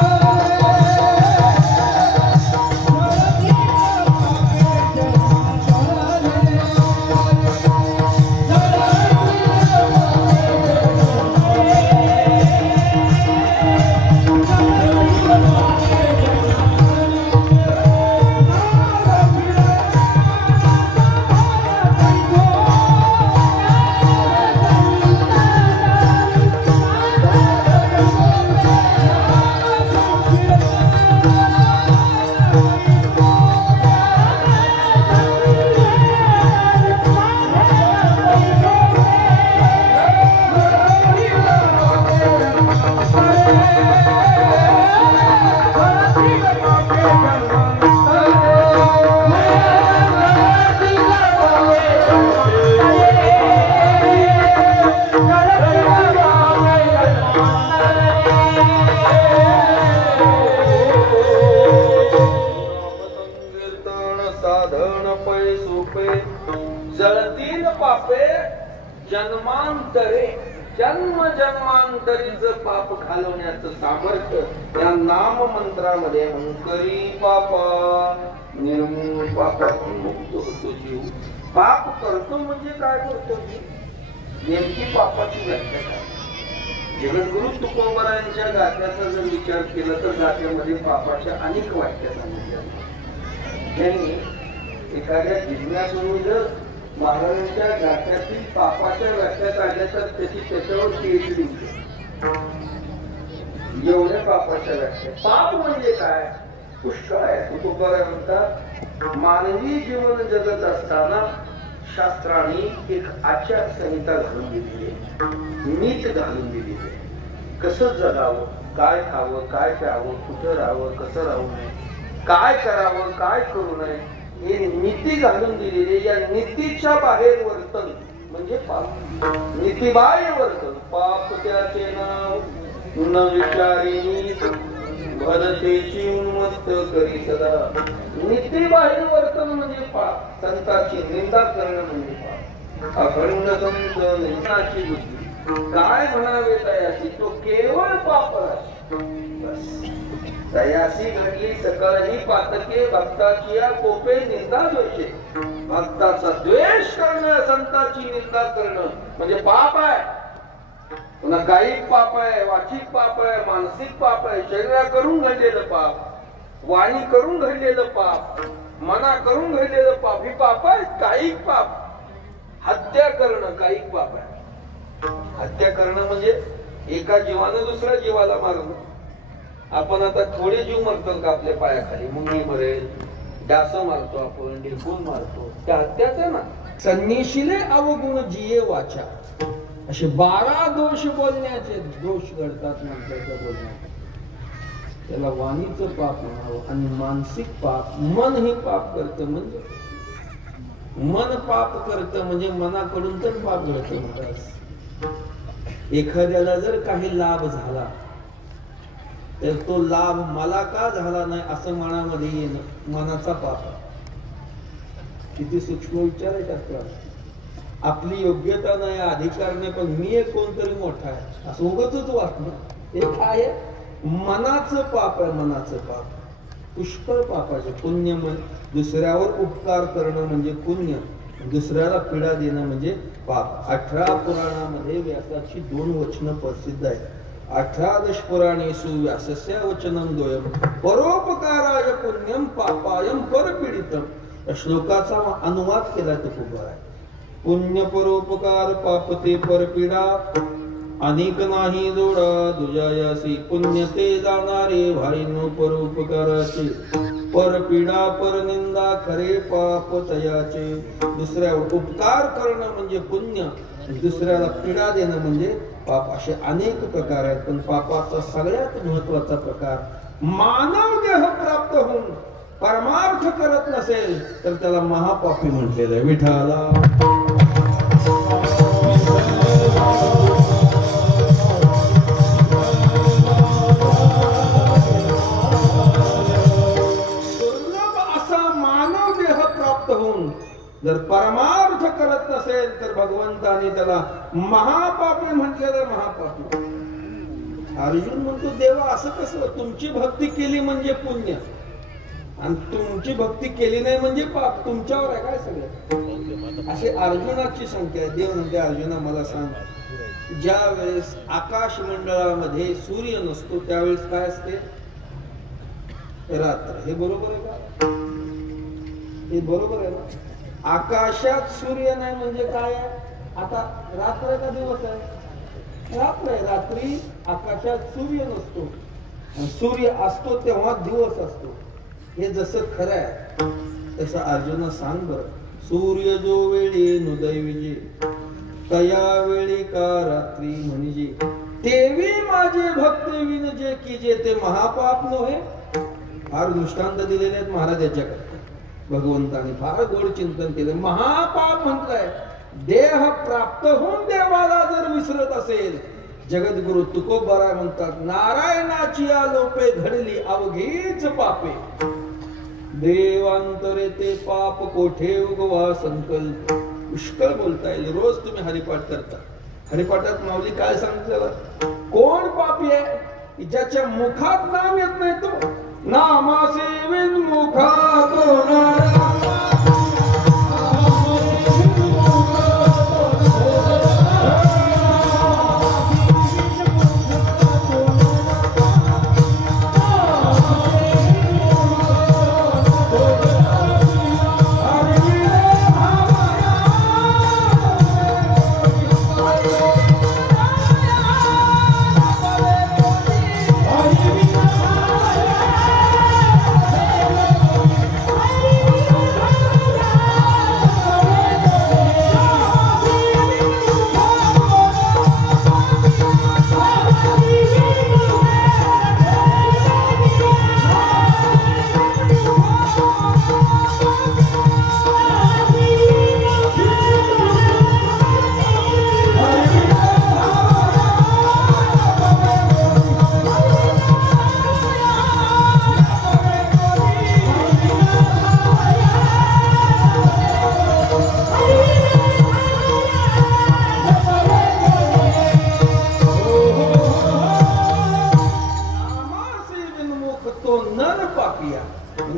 जळतील पापे जन्मांतरे जन्म जन्मांतरीच पाप घालवण्याचं सामर्थ्य या नाम मंत्रामध्ये अंकरी पापा निर्मूळ पापातून मुक्त होतो जीव पाप करतो म्हणजे काय करतो नेमकी पापाची व्याख्या काय जगद्गुरु तुकोबरायांच्या गाथ्याचा जर विचार केला तर गाथ्यामध्ये पापाच्या अनेक व्याख्या सांगितल्या त्यांनी एखाद्या जिज्ञासूने जर महाराजांच्या गाथ्यातील पापाच्या व्याख्या काढल्या तर त्याची त्याच्यावर PhD एवढ्या पापाच्या व्याख्या पाप म्हणजे काय पुष्कळ आहे तुकोबराय म्हणतात मानवी जीवन जगत असताना शास्त्राने एक आचार संहिता घालून दिलेली आहे नीत घालून दिलेली आहे कसं जगावं काय खावं काय प्यावं कुठं राहावं कसं राहू नये काय करावं काय करू नये हे नीती घालून दिलेली या नीतीच्या बाहेर वर्तन म्हणजे पाप नीतीबाह्य वर्तन पाप त्याचे नाव न विचारी भरतेची उन्मत्त करी सदा नीतीबाह्य वर्तन म्हणजे पाप संतांची निंदा करणं म्हणजे पाप अखंड संत निंदाची बुद्धी काय म्हणावे तयासी तो केवळ पाप तयासी घडली सकळ ही पातके भक्ताची या कोपे निंदा दोषे भक्ताचा द्वेष करणं संताची निंदा करणं म्हणजे पाप आहे पुन्हा कायिक पाप आहे वाचिक पाप आहे मानसिक पाप आहे शरीरा करून घडलेलं पाप वाणी करून घडलेलं पाप मना करून घडलेलं पाप ही पाप आहे कायिक पाप हत्या करणं कायिक पाप आहे हत्या करणं म्हणजे एका जीवानं दुसऱ्या जीवाला मारणं आपण आता थोडे जीव मरतात का आपल्या पायाखाली मुंगी मरेल डास मारतो आपण ढेकून मारतो त्या हत्याचं ना सन्निशिले अवगुण जिये वाचा असे 12 दोष बोलण्याचे दोष घडतात माणसाच्या बोलण्यात त्याला वाणीचं पाप म्हणावं आणि मानसिक पाप मन हे पाप करतं म्हणजे मन पाप करतं म्हणजे मनाकडून तर पाप घडतं म्हणतात एखाद्याला जर काही लाभ झाला तर तो लाभ मला का झाला नाही असं मनामध्ये येणं मनाचा पाप किती सूक्ष्म विचार आहे शास्त्रात आपली योग्यता नाही अधिकार नाही पण मी एक कोणतरी मोठा आहे असं उगाचच वाटणं हे काय आहे मनाचं पाप आहे मनाचं पाप पुष्कळ पापाचे पुण्य दुसऱ्यावर उपकार करणं म्हणजे पुण्य दुसऱ्याला पीडा देणं म्हणजे पाप 18 पुराणामध्ये व्यासाची 2 वचनं प्रसिद्ध आहेत 18 पुराणेषु व्यासस्य वचनं द्वयम् परोपकाराय पुण्यम पापायम परपीडितम. या श्लोकाचा अनुवाद केला तुकोबा आहे. पुण्य परोपकार पापते परपीडा अनेक नाही जोडा दुजायासी. पुण्य ते जाणारे भाईनो परोपकाराचे परपीडा परनिंदा खरे पाप तयाचे. दुसऱ्यावर उपकार करणं म्हणजे पुण्य, दुसऱ्याला पीडा देणं म्हणजे पाप. असे अनेक प्रकार आहेत, पण पापाचा सगळ्यात महत्वाचा प्रकार मानव देह प्राप्त होऊन परमार्थ करत नसेल तर त्याला महापापी म्हटलेलं आहे. विठाला दुर्लभ असा मानव देह प्राप्त होऊन जर परमार्थ करत नसेल तर भगवंताने त्याला महापापी म्हटलेलं. महापापी. अर्जुन म्हणतो देवा असं कसं, तुमची भक्ती केली म्हणजे पुण्य आणि तुमची भक्ती केली नाही म्हणजे पाप. तुमच्यावर आहे काय सगळं. अशी अर्जुनाची संख्या आहे. देव म्हणते अर्जुना मला सांग, ज्या वेळेस आकाश मंडळामध्ये सूर्य नसतो त्यावेळेस काय असते, रात्र. हे बरोबर आहे का? हे बरोबर आहे ना. आकाशात सूर्य नाही म्हणजे काय आहे, आता रात्र का दिवस आहे, रात्र आहे. रात्री आकाशात सूर्य नसतो, सूर्य असतो तेव्हा दिवस असतो. हे जसं खरं आहे तसं अर्जुन सांग बर. सूर्य जो वेळी नुदय विजे तया वेळी का रात्री म्हणजे तेवी माझे भक्ती विनजे की जे ते महापाप नव्हे. फार दृष्टांत दिलेले आहेत महाराज याच्याकडे. भगवंताने फार गोड चिंतन केलं. महापाप म्हटलंय देह प्राप्त होऊन देवाला जर विसरत असेल. जगद्गुरु तुकोबाराय म्हणतात नारायणाची लोपे घडली अवघीच पापे. देवांतरे ते पाप कोठे उगवा संकल्प. पुष्कळ बोलता येईल. रोज तुम्ही हरिपाठ करता. हरिपाठात माऊली काय सांगतात, कोण पापी आहे, ज्याच्या मुखात नाम येत नाही तो. नामासेविन मुखात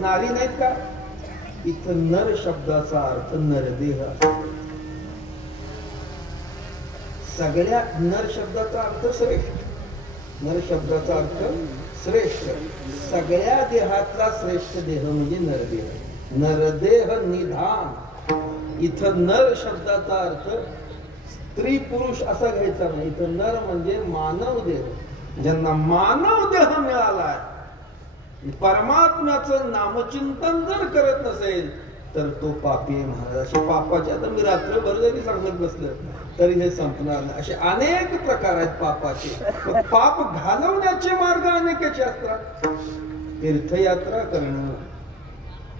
नारी नाहीत का. इथं नर शब्दाचा अर्थ नरदेह. सगळ्या नर शब्दाचा अर्थ श्रेष्ठ. नर शब्दाचा अर्थ श्रेष्ठ. सगळ्या देहातला श्रेष्ठ देह म्हणजे नरदेह. नरदेह निधान. इथं नर शब्दाचा अर्थ स्त्री पुरुष असा घ्यायचा नाही. इथं नर म्हणजे मानव देह. ज्यांना मानव देह मिळालाय, परमात्म्याचं नामचिंतन जर करत नसेल तर तो पापी आहे महाराज. असे पापाचे आता मी रात्रभर जरी सांगत बसलं तरी हे संपणार नाही. असे अनेक प्रकार आहेत पापाचे. पाप घालवण्याचे मार्ग अनेकाचे असतात. तीर्थयात्रा करणं,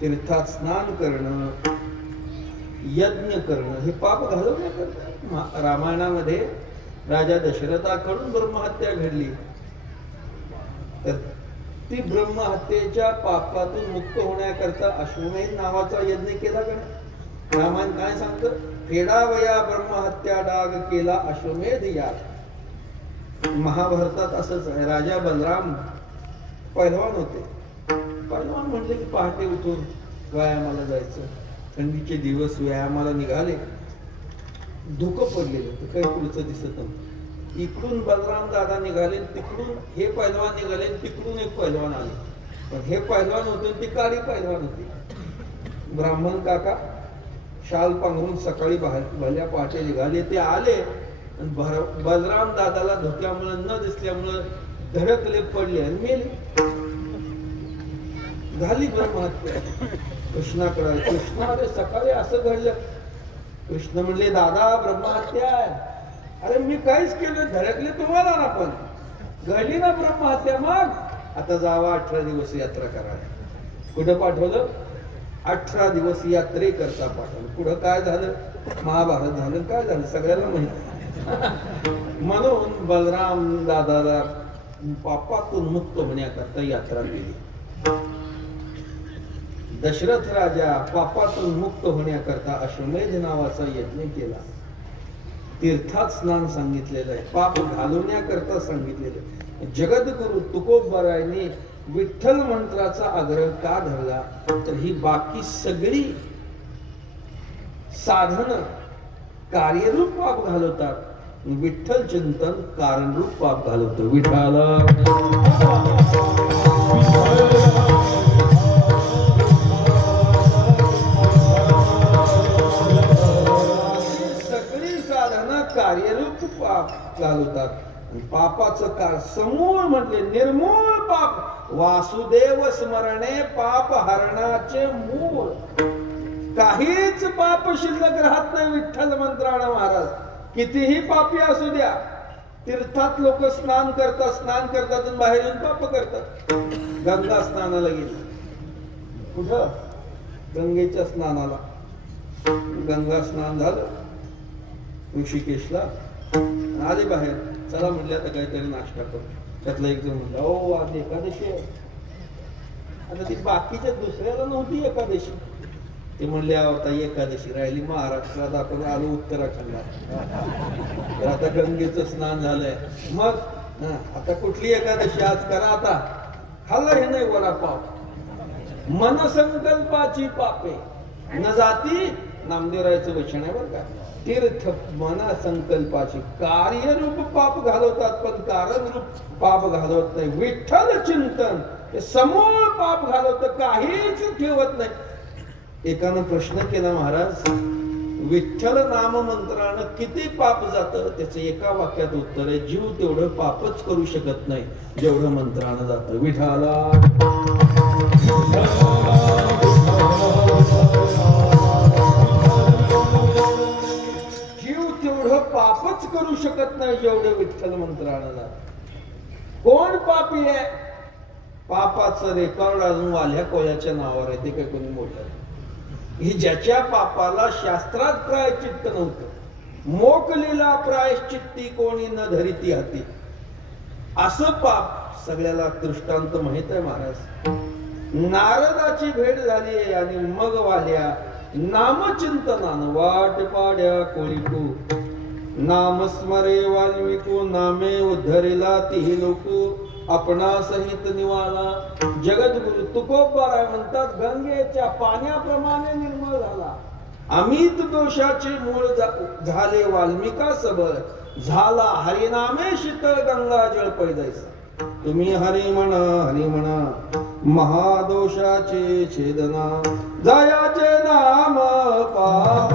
तीर्थात स्नान करणं, यज्ञ करणं हे पाप घालवण्याकरता. रामायणामध्ये राजा दशरथाकडून ब्रह्महत्या घडली तर ती ब्रह्महत्येच्या पापातून मुक्त होण्याकरता अश्वमेध नावाचा यज्ञ केला का. रामायण काय सांगतं, फेडावया ब्रह्महत्या डाग केला अश्वमेध याग. महाभारतात असंच आहे. राजा बलराम पैलवान होते. पैलवान म्हणजे की पहाटे उठून व्यायामाला जायचं. थंडीचे दिवस व्यायामाला निघाले, धुकं पडलेलं तर काही पुढचं दिसत नव्हतं. इकडून बलराम दादा निघाले, तिकडून हे पैलवान निघाले, तिकडून एक पैलवान आले. पण हे पैलवान होते ती काळी पैलवान होती. ब्राह्मण काका शाल पांघरून सकाळी भल्या पहाटे निघाले. ते आले बलराम दादाला धोक्यामुळे न दिसल्यामुळे धडकले, पडले आणि मेले. झाली ब्रह्महत्या. कृष्णाकडे कृष्णा अरे सकाळी असं घडलं. कृष्ण म्हणले दादा ब्रह्महत्या आहे. अरे मी काहीच केलं, धडकले तुम्हाला ना, पण घडली ना ब्रह्महत्या. मग आता जावा 18 दिवस यात्रा करा. कुठं पाठवलं? 18 दिवस यात्रे करता पाठवलं. पुढं काय झालं? महाभारत झालं. काय झालं सगळ्याला माहिती. म्हणून बलराम दादाला पापातून मुक्त होण्याकरता यात्रा केली. दशरथ राजा पापातून मुक्त होण्याकरता अश्वमेध नावाचा यज्ञ केला. तीर्थात स्नान सांगितलेलं आहे, पाप घालवण्याकरता सांगितलेलं आहे. जगद्गुरु तुकोबरायने विठ्ठल मंत्राचा आग्रह का धरला? तर ही बाकी सगळी साधन कार्यरूप पाप घालवतात, विठ्ठल चिंतन कारणरूप पाप घालवतो. विठ्ठला सगळी साधना कार्यरूप पाप घालवतात. पापाचं समूळ म्हटले निर्मूळ पाप. वासुदेव स्मरणे पाप हरणाचे मूळ. काहीच पाप शिल्लक राहत नाही विठ्ठल मंत्रानं. महाराज कितीही पापी असू द्या, तीर्थात लोक स्नान करतात आणि बाहेर येऊन पाप करतात. गंगा स्नानाला गेली, कुठं? गंगेच्या स्नानाला. गंगा स्नान झालं ऋषिकेशला, आले बाहेर. चला म्हटलं आता काहीतरी नाश्ता करू. त्यातला एक जण म्हणला ओ आज एकादशी आहे. आता ती बाकीच्या दुसऱ्याला नव्हती एकादशी. ते म्हणले आता एकादशी राहिली महाराष्ट्रात, आपण आलो उत्तराखंडात. तर आता गंगेचं स्नान झालंय, मग आता कुठली एकादशी आज करा. आता खाल्लं हे नाही वडापाव. मनसंकल्पाची पापे न जाती. नामदेवरायचं वचन आहे बरं का. तीर्थ मना संकल्पाची कार्यरूप पाप घालवतात, पण कारणरूप पाप घालवत नाही. विठ्ठल चिंतन हे समूळ पाप घालवत, काहीच ठेवत नाही. एकानं प्रश्न केला महाराज विठ्ठल नाम मंत्रानं किती पाप जातं? त्याचं एका वाक्यात उत्तर आहे जीव तेवढं पापच करू शकत नाही जेवढं मंत्रानं जातं. विठ्ठला पापच करू शकत नाही जेवढे विठ्ठल मंत्रानं जात. कोण पापी आहे? पापाचं रेकॉर्ड अजून वाल्या कोयाच्या नावावर आहे. ते काही कोणी मोठं ही ज्याच्या पापाला शास्त्रात प्रायश्चित्त नव्हतं. मोकलीला प्रायश्चित्ती कोणी न धरिती हाती. असं पाप सगळ्याला दृष्टांत माहित आहे महाराज. नारदाची भेट झाली आणि मग वाल्या नामचिंतनानं वाट पाड्या कोळीकू. नाम स्मरे वाल्मिकू नामे उद्धरिला तिही लोकू. आपणा सहित निवाला. जगद्गुरु तुकोबराय म्हणतात गंगेच्या पाण्याप्रमाणे निर्मळ झाला. अमित दोषाचे मूळ झाले वाल्मिका सबळ. झाला हरिनामे शीतळ गंगा जळ पैदैसा. तुम्ही हरी म्हणा महादोषाचे छेदना. जयाचे नाम पाप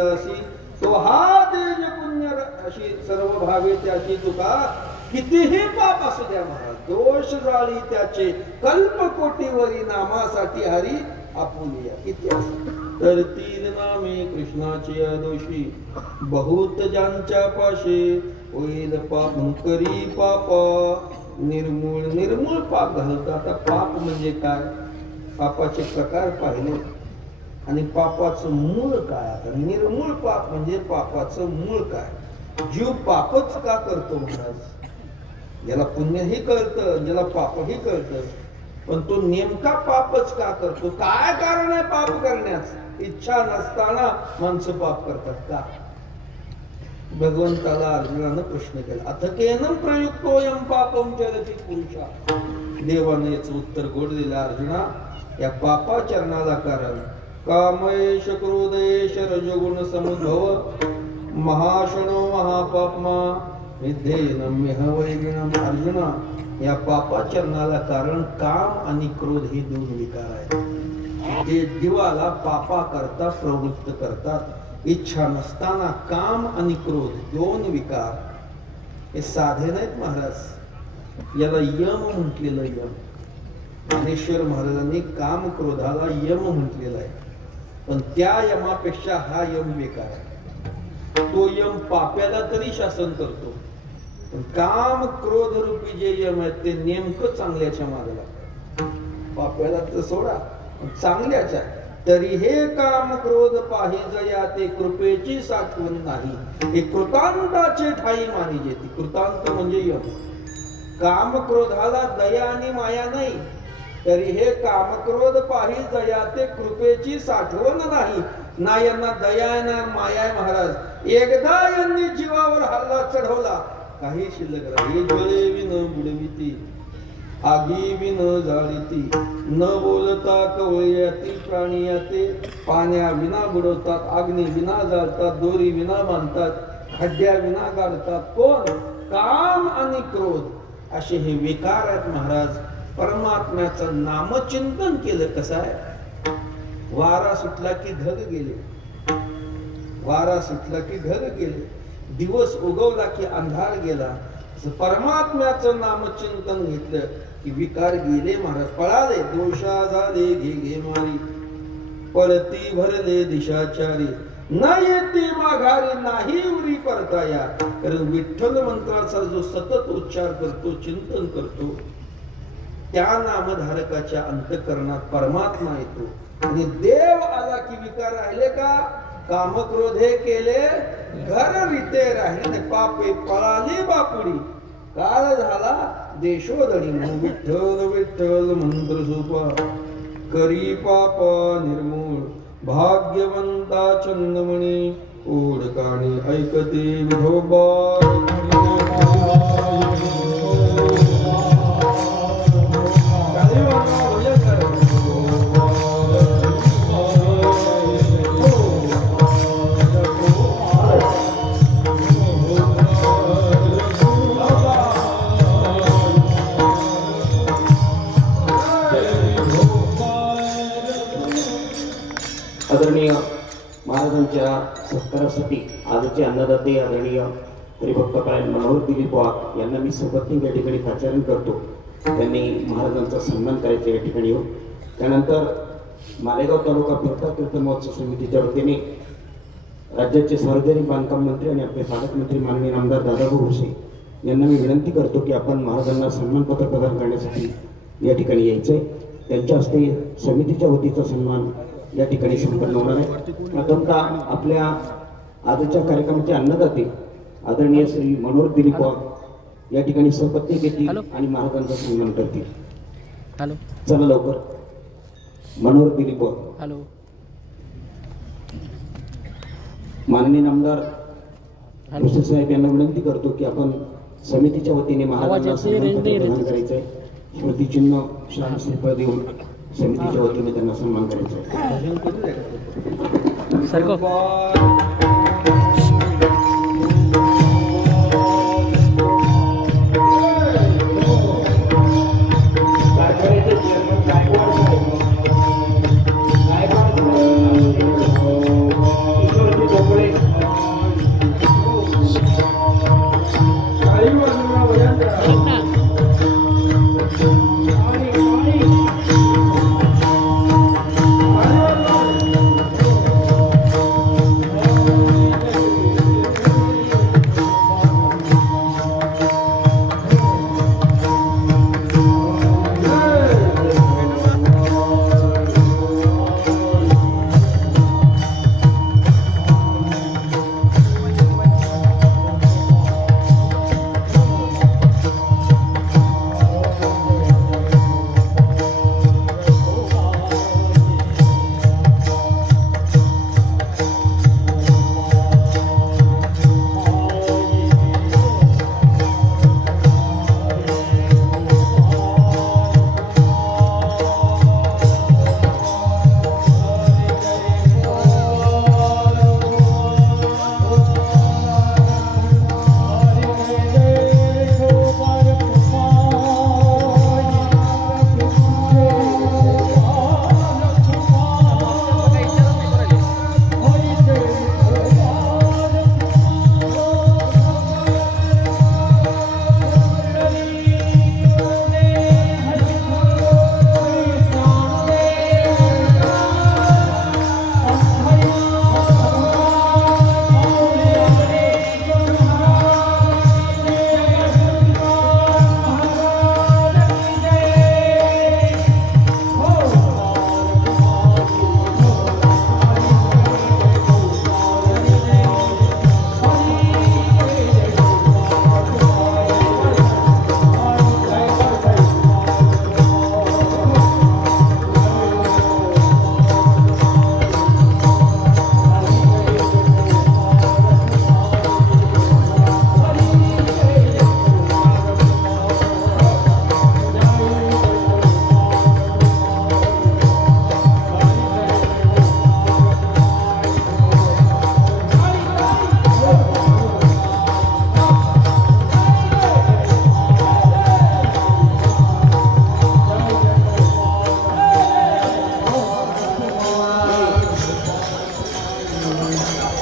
जासी तो हा देज पुण्य अशी सर्व भावे त्याची तुका कितीही पाप असू द्या महाराज दोष जाळी त्याचे कल्पकोटीवरी नामासाठी हरी आपुलिया किती असं तर तीन नामे कृष्णाची दोषी बहुत ज्यांच्या पाशे होईल पाप करी पापा निर्मूळ निर्मूळ पाप घालतात. आता पाप म्हणजे काय पापाचे प्रकार पाहिले आणि पापाचं मूळ काय. आता निर्मूळ पाप म्हणजे पापाचं मूळ काय. जीव पापच का करतो महाराज ज्याला पुण्यही कळतं ज्याला पापही कळतं पण तो नेमका पापच का करतो. काय कारण आहे पाप करण्यास इच्छा नसताना माणसं पाप करतात का. भगवंताला अर्जुनानं प्रश्न केला अथकेनं प्रयुक्तोयम पापम चरति पुरुषा. देवाने याचं उत्तर गोड दिलं अर्जुना या पापाचरणाला कारण कामयेश क्रोधयेश रजोगुण समुद्भव महाशनो महापापमा विद्धेनम वैगिणम. अर्जुना या पापाचरणाला कारण काम आणि क्रोध हे दोन विकार आहेत. ते जीवाला पापा करता प्रवृत्त करतात. इच्छा नसताना काम आणि क्रोध दोन विकार हे साधे नाहीत महाराज. याला यम म्हटलेलं यम. ज्ञानेश्वर महाराजांनी काम क्रोधाला यम म्हटलेला आहे पण त्या यमापेक्षा हा यम बेकार आहे. तो यम पाप्याला तरी शासन करतो पण काम क्रोध रूपी जे यम आहेत ते नेमकं चांगल्याच्या मागे लागतात. पाप्याला तर सोडा चांगल्याच्या तरी हे काम क्रोध पाहिजया ते कृपेची साठवण नाही. हे कृतांताचे ठाई मानी जेती. कृतांत म्हणजे यम. काम क्रोधाला दया आणि माया नाही तरी हे कामक्रोध पाहिजया ते कृपेची साठवण नाही. ना यांना दया ना माया महाराज. एकदा यांनी जीवावर हल्ला चढवला काही शिल्लक राही. जळे विन बुडविती आगी विन जाळीती न बोलता कवळ्यातील प्राणी याते. पाण्या विना बुडवतात अग्नी विना जाळतात दोरी विना बांधतात खड्ड्या विना गाडतात. कोण काम आणि क्रोध असे हे विकार आहेत महाराज. परमात्म्याचं नामचिंतन केलं कसं आहे. वारा सुटला की ढग गेले. वारा सुटला की ढग गेले. दिवस उगवला की अंधार गेला. परमात्म्याचं नामचिंतन घेतलं की विकार गेले महाराज. पळाले दोषा झाले घे घे मारी पळती भरले दिशाचारी न येते माघारी नाही उरी परताया. कारण विठ्ठल मंत्राचा जो सतत उच्चार करतो चिंतन करतो त्या नामधारकाच्या अंतःकरणात परमात्मा येतो आणि देव आला की विकार राहिले का. कामक्रोधे केले घर रीते राहिले पापे पळाली बापुडी. काळ झाला देशोधडी विठ्ठल विठ्ठल मंत्र सोपा करी पापा निर्मूळ भाग्यवंता चंदमणी ओढकाणी ऐकते विठोबा. आदरणीय महाराजांच्या सत्कारासाठी आजचे अन्नदाते आदरणीय हरिभक्तपरायण मनोहर दिलीप वाघ यांना मी सपत्नीक या ठिकाणी पाचारण करतो. त्यांनी महाराजांचा सन्मान करायचा या ठिकाणी येऊन. त्यानंतर मालेगाव तालुका फिरता तीर्थ महोत्सव समितीच्या वतीने राज्याचे सार्वजनिक बांधकाम मंत्री आणि आपले पालकमंत्री माननीय आमदार दादाभाऊ भुसे यांना मी विनंती करतो की आपण महाराजांना सन्मानपत्र प्रदान करण्यासाठी या ठिकाणी यायचंय. त्यांच्या हस्ते समितीच्या वतीचा सन्मान या ठिकाणी संपन्न होणार आहे. प्रथमतः आपल्या आजच्या कार्यक्रमाचे अन्नदाते आदरणीय श्री मनोहर दिलीप वाघ या ठिकाणी सपत्नीक येतील आणि महाराजांचा सन्मान करतील. हॅलो चला लवकर मनोहर दिलीप वाघ. हॅलो माननीय आमदार भुसे साहेब यांना विनंती करतो की आपण समितीच्या वतीने महाराजांना सन्मानपत्र प्रदान करायचं आहे. स्मृतिचिन्ह शाह श्रीफळ देऊन समितीच्या वतीने त्यांना सन्मान करायचा आहे. सरको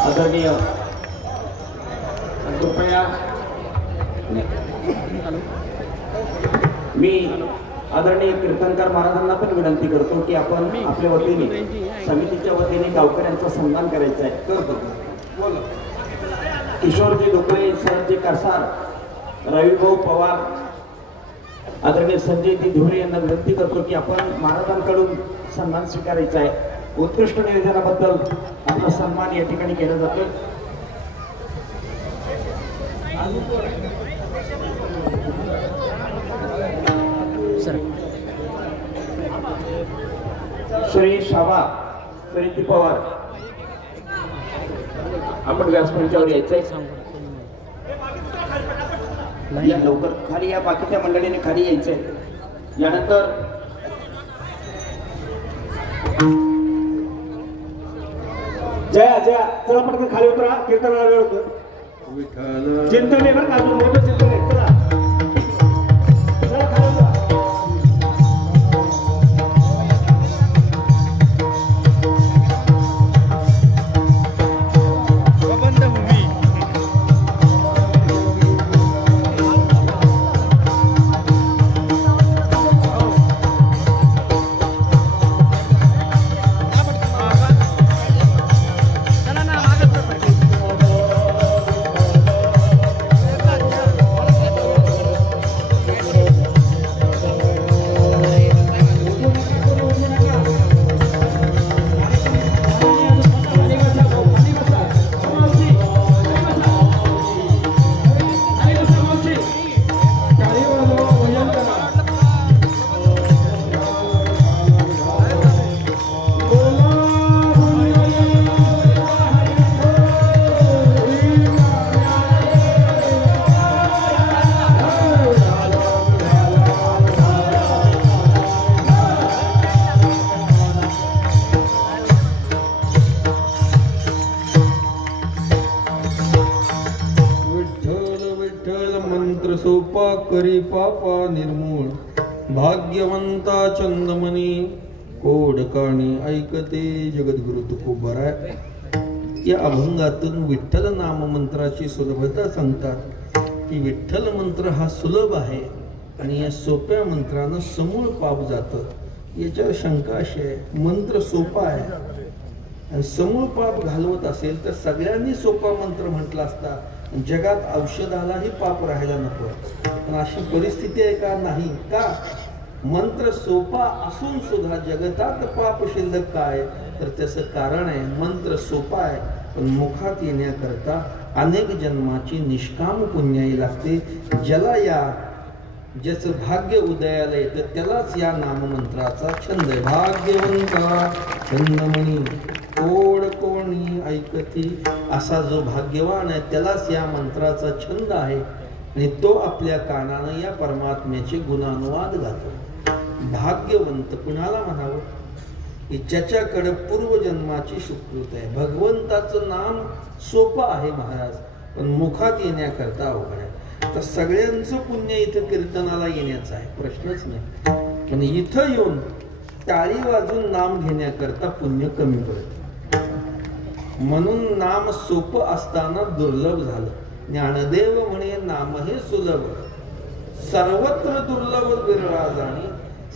आदरणीय कृपया मी आदरणीय कीर्तनकार महाराजांना पण विनंती करतो की आपण आपल्या वतीने समितीच्या वतीने गावकऱ्यांचा सन्मान करायचा आहे. करतो. किशोरजी डोकळे, शरदजी करसार, रविभाऊ पवार, आदरणीय संजयजी धिवरे यांना विनंती करतो की आपण महाराजांकडून सन्मान स्वीकारायचा आहे. उत्कृष्ट नियोजनाबद्दल आपला सन्मान या ठिकाणी केला जातो. श्री शाबा प्रीती पवार आपण व्यासपीठावर यायचंय. या लवकर खाली या, बाकीच्या मंडळीने खाली यायचंय. यानंतर जया जया चला पटकन खाली उतरा, कीर्तनाला वेळ होतो. चिंतन आहे बरं का, अजून मोठं चिंतन आहे. चला चला खाली उतरा. सोपा करी पापा निर्मूळ, भाग्यवंता चंदमणी कोडकाणी ऐकते जगद्गुरु तुकोबार. या अभंगातून विठ्ठल नाम मंत्राची सुलभता सांगतात. की विठ्ठल मंत्र हा सुलभ आहे आणि या सोप्या मंत्रानं समूळ पाप जातं. याच्यावर शंका अशी आहे, मंत्र सोपा आहे आणि समूळ पाप घालवत असेल तर सगळ्यांनी सोपा मंत्र म्हटला असता. जगात औषधालाही पाप राहायला नको, पण अशी परिस्थिती आहे का? नाही. का? मंत्र सोपा असून सुद्धा जगतात पाप शिल्लक काय? तर त्याचं कारण आहे मंत्र सोपा आहे पण मुखात येण्याकरता अनेक जन्माची निष्काम पुण्याई लागते. ज्याचं भाग्य उदयाला येतं त्यालाच या नाममंत्राचा छंद आहे. भाग्यवंता छंदमणी कोड कोणी ऐकती, असा जो भाग्यवान आहे त्यालाच या मंत्राचा छंद आहे आणि तो आपल्या कानानं या परमात्म्याचे गुणानुवाद गातो. भाग्यवंत कुणाला म्हणावं? की ज्याच्याकडे पूर्वजन्माची सुकृत आहे. भगवंताचं नाम सोपं आहे महाराज, पण मुखात येण्याकरता अवघड आहे. तर सगळ्यांचं पुण्य इथं कीर्तनाला येण्याचं आहे, प्रश्नच नाही. पण इथं येऊन टाळी वाजून नाम घेण्याकरता पुण्य कमी पडतं. म्हणून नाम सोपं असताना दुर्लभ झालं. ज्ञानदेव म्हणे नाम हे सुलभ, सर्वत्र दुर्लभ बिरराजानी.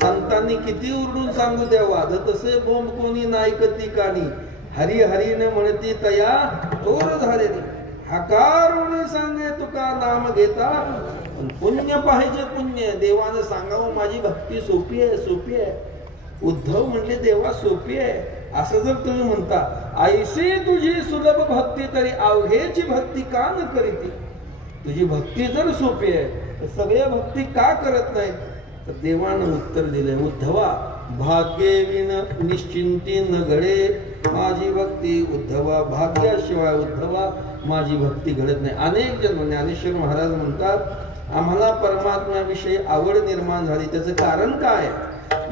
संतांनी किती उरडून सांगू द्या वाद तसे बोंब कोणी नायकती कानी. हरी हरीने म्हणती तया तोर झाले, हकारुणी सांगे तुका नाम घेता. पण पुण्य पाहिजे पुण्य. देवानं सांगावं माझी भक्ती सोपी आहे सोपी आहे. उद्धव म्हणले देवा सोपी आहे असं जर तुम्ही म्हणता, ऐशी तुझी सुलभ भक्ती तरी अवघेची भक्ती का न करीती. तुझी भक्ती जर सोपी आहे तर सगळ्या भक्ती का करत नाहीत? तर देवानं उत्तर दिले, उद्धवा भाग्यविन निश्चिंती न घडे माझी भक्ती. उद्धवा भाग्याशिवाय उद्धवा माझी भक्ती घडत नाही. अनेक जन्म ज्ञानेश्वर महाराज म्हणतात आम्हाला परमात्म्याविषयी आवड निर्माण झाली. त्याचं कारण काय?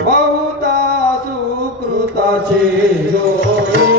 बहुता सुकृताचे डोळे,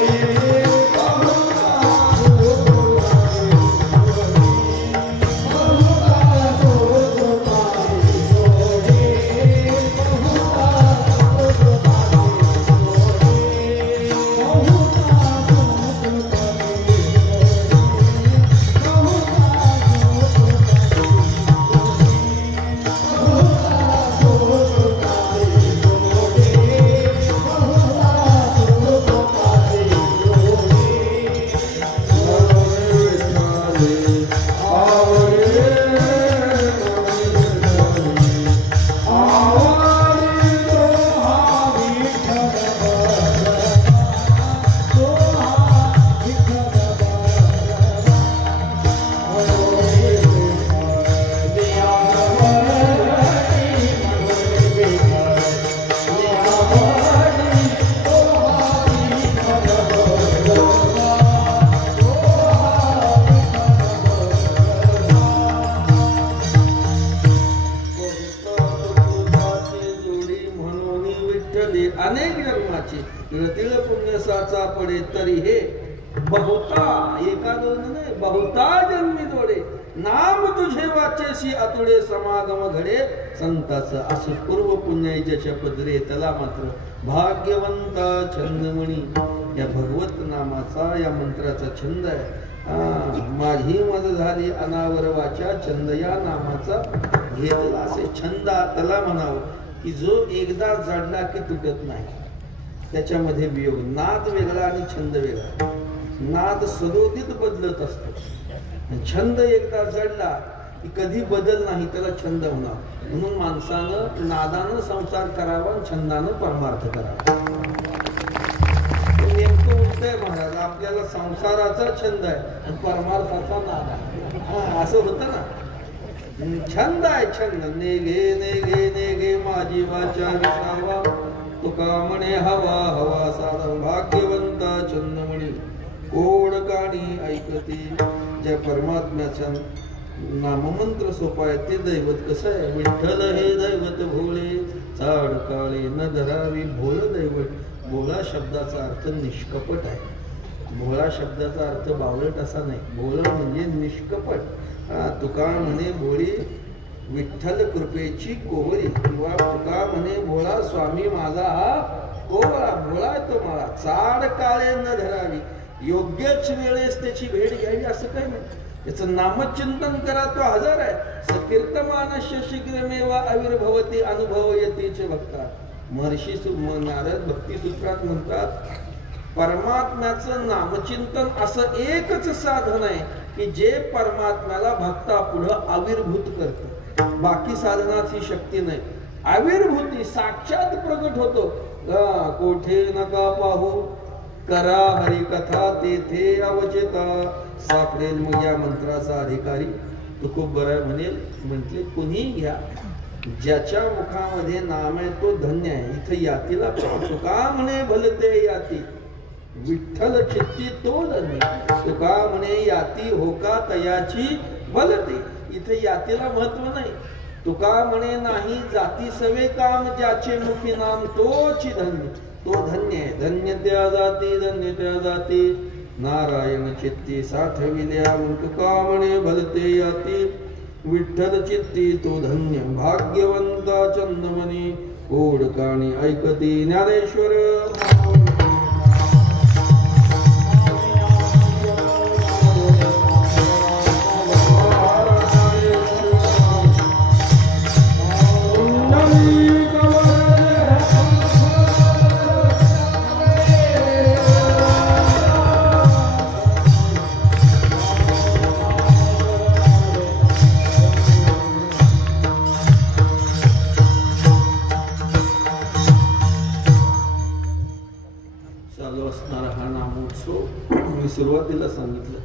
अनेक जन्माची तिळ पुण्य साचा पडे तरी हे बहुता, एका दोन नाही बहुता जन्मी जोडे. नाम तुझे वाचेशी अतुडे समागम घडे. संताचं असं पूर्व पुण्याच्या पदरे त्याला मात्र भाग्यवंता छंदमणी. या भगवत नामाचा या मंत्राचा छंद आहे. माझी मज झाली अनावर वाचा छंद या नामाचा घेतला. असे छंद त्याला म्हणावं की जो एकदा जडला की तुटत नाही. त्याच्यामध्ये वियोग. नाद वेगळा आणि छंद वेगळा. नाद सदोदित बदलत असतो. छंद एकदा जडला की कधी बदल नाही, त्याला छंद होणार. म्हणून माणसानं नादानं संसार करावा, छंदानं परमार्थ करावा. नेमकं उलटंय महाराज. आपल्याला संसाराचा छंद आहे आणि परमार्थाचा नाद आहे. असं होतं ना. छंद आहे छंद. नेगे नेगे नेगे माझी वाचा विसावा. तुका म्हणे हवा हवा साधन. भाग्यवंता छंदमणी कोड काणी ऐकते. ज्या परमात्म्याच्या नाममंत्र सोपा आहे ते दैवत कसं आहे. विठ्ठल हे दैवत भोळे चाड काळे न धरावी. भोळ दैवत. भोळा शब्दाचा अर्थ निष्कपट आहे. भोळा शब्दाचा अर्थ बावळट असा नाही. भोळ म्हणजे निष्कपट. तुका म्हणे भोळी विठ्ठल कृपेची कोवळी. किंवा तुका म्हणे भोळा स्वामी माझा हा कोवळा. भोळा तो मला चाड काळे न धरावी. योग्यच वेळेस त्याची भेट घ्यावी असं काही नाही. याचं नामचिंतन करा, तो आजार आहे. सकीर्तमानस्य शीघ्रमेवा आविर्भवती अनुभवयतीचे भक्ता. महर्षी नारद भक्तिसूत्रात म्हणतात, परमात्म्याचं नामचिंतन असं एकच साधन आहे की जे परमात्म्याला भक्तापुढं आविर्भूत करतं. बाकी साधनात ही शक्ती नाही. आविर्भूती साक्षात प्रकट होतो. कोठे नका पाहू करा हरिकथा तेथे अवचेता. सापडेल मग या मंत्राचा अधिकारी. तो खूप बरं म्हणेल, म्हटले कुणी घ्या, ज्याच्या मुखामध्ये नाम आहे तो धन्य आहे. इथं यातीला तुका म्हणे भलते याती, विठ्ठल चित्ती तो धन्य. तुका म्हणे याती होका तयाची भलते. इथे यातीला महत्व नाही. तुका म्हणे नाही जाती सवे काम, ज्याचे मुखी नाम तोची धन्य. तो धन्य आहे. धन्य त्या जाती, धन्य त्या जाती, नारायण चित्ती साठविल्या. तुका म्हणे भलते याती, विठ्ठल चित्ती तो धन्य. भाग्यवंता चंदमनी ओढकाणी ऐकती ज्ञानेश्वर. सुरुवातीला सांगितलं,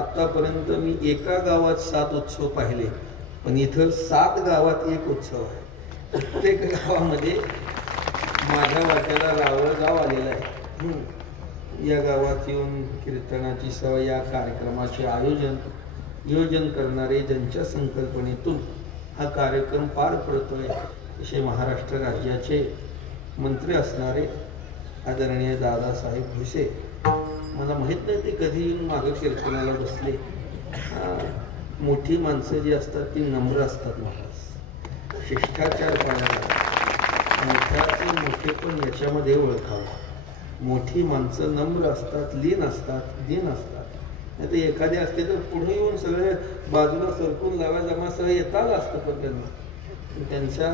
आतापर्यंत मी एका गावात 7 उत्सव पाहिले, पण इथं 7 गावात एक उत्सव आहे. प्रत्येक गावामध्ये माझ्या वाट्याला रावळ गाव आलेलं आहे. या गावात येऊन कीर्तनाची सवय, या कार्यक्रमाचे योजन करणारे ज्यांच्या संकल्पनेतून हा कार्यक्रम पार पडतोय असे महाराष्ट्र राज्याचे मंत्री असणारे आदरणीय दादासाहेब भुसे. मला माहित नाही ते कधी येऊन मागं कीर्तनाला बसले. मोठी माणसं जी असतात ती नम्र असतात महाराज, शिष्टाचार पाळायला. मोठ्याचे मोठेपण याच्यामध्ये ओळखावं. मोठी माणसं नम्र असतात, लीन असतात, दीन असतात. नाही तर एखादे असते तर पुढे येऊन सगळे बाजूला सरकून लावा जमा सगळं येताच असतं. पण त्यांच्या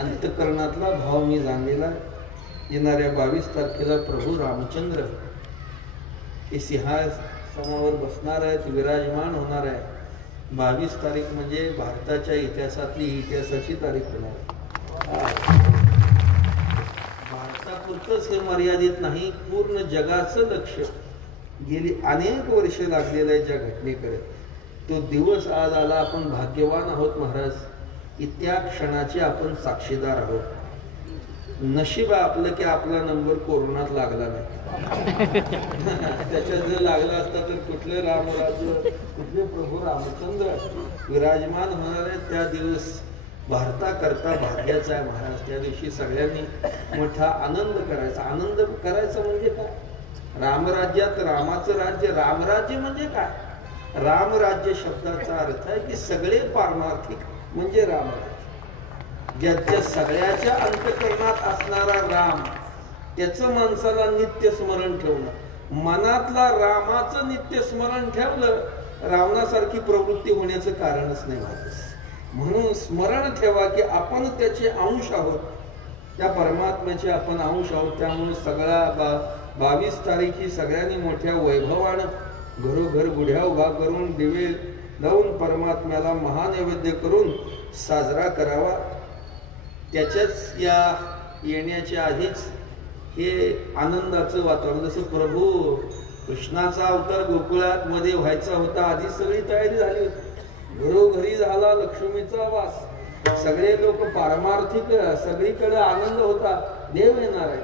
अंतकरणातला भाव मी जाणलेला. येणाऱ्या 22 तारखेला प्रभू रामचंद्र हे सिंहासनावर बसणार आहेत, विराजमान होणार आहे. 22 तारीख म्हणजे भारताच्या इतिहासातली इतिहासाची तारीख होणार. भारतापुरतंच हे मर्यादित नाही, पूर्ण जगाचं लक्ष गेली अनेक वर्ष लागलेलं आहे ज्या घटनेकडे. तो दिवस आज आला. आपण भाग्यवान आहोत महाराज की त्या क्षणाचे आपण साक्षीदार आहोत. नशीब आपलं की आपला नंबर कोरोनात लागला नाही. त्याच्यात जर लागला असता तर कुठले रामराज्य, कुठले प्रभू रामचंद्र विराजमान होणार आहे. त्या दिवस भारताकरता भाग्याचा आहे महाराज. त्या दिवशी सगळ्यांनी मोठा आनंद करायचा. आनंद करायचा म्हणजे काय? रामराज्यात रामाचं राज्य. रामराज्य म्हणजे काय? रामराज्य शब्दाचा अर्थ आहे की सगळे पारमार्थिक म्हणजे रामराज्य. ज्याच्या सगळ्याच्या अंतकरणात असणारा राम, त्याचं माणसाला नित्य स्मरण ठेवणं. मनातला रामाचं नित्य स्मरण ठेवलं, रावणासारखी प्रवृत्ती होण्याचं कारणच नाही माणूस. म्हणून स्मरण ठेवा की आपण त्याचे अंश आहोत, त्या परमात्म्याचे आपण अंश आहोत. त्यामुळे सगळा 22 तारीख सगळ्यांनी मोठ्या वैभवानं घरोघर गुढ्या उभा करून दिवे लावून परमात्म्याला महानैवेद्य करून साजरा करावा. त्याच्याच या येण्याच्या आधीच हे आनंदाचं वातावरण. जसं प्रभू कृष्णाचा अवतार गोकुळात मध्ये व्हायचा होता, आधी सगळी तयारी झाली होती. घरोघरी झाला लक्ष्मीचा वास. सगळे लोक पारमार्थिक, सगळीकडे आनंद होता. देव येणार आहे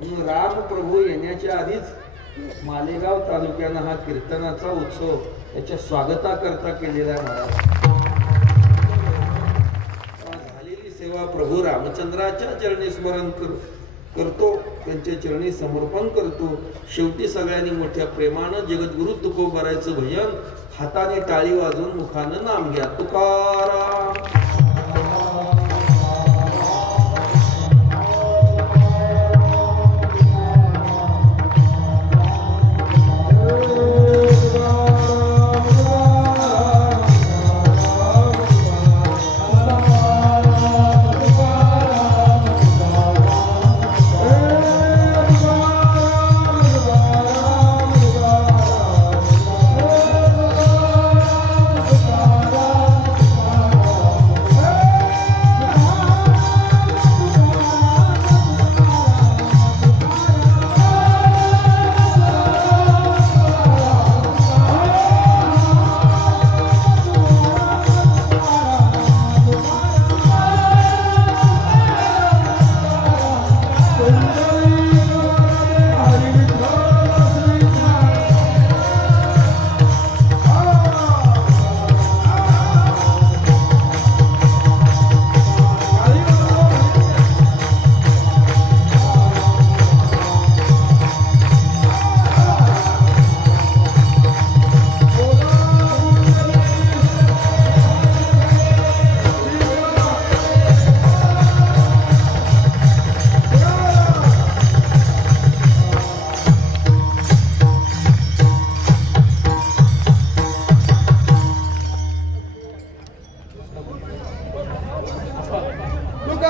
म्हणून राम प्रभू येण्याच्या आधीच मालेगाव तालुक्यानं हा कीर्तनाचा उत्सव त्याच्या स्वागताकरता केलेला आहे महाराज. सेवा प्रभू रामचंद्राच्या चरणी स्मरण करतो, त्यांच्या चरणी समर्पण करतो. शेवटी सगळ्यांनी मोठ्या प्रेमानं जगद्गुरु तुकोबारायचं भजन, हाताने टाळी वाजवून मुखानं नाम घ्या. तुकाराम.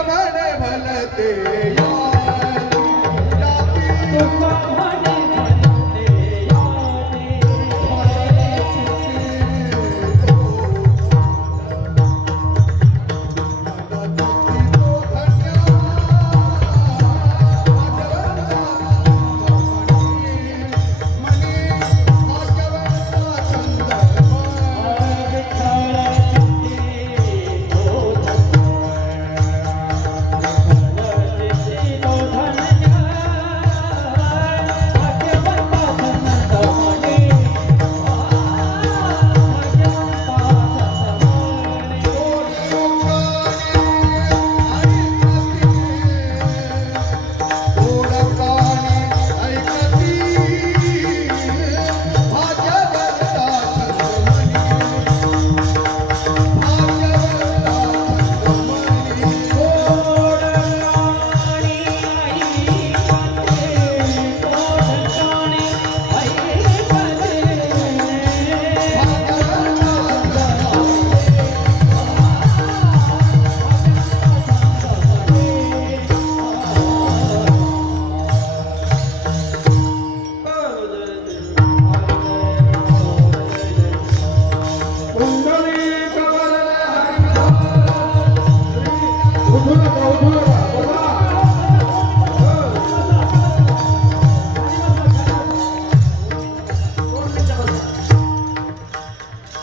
म्हणे भलते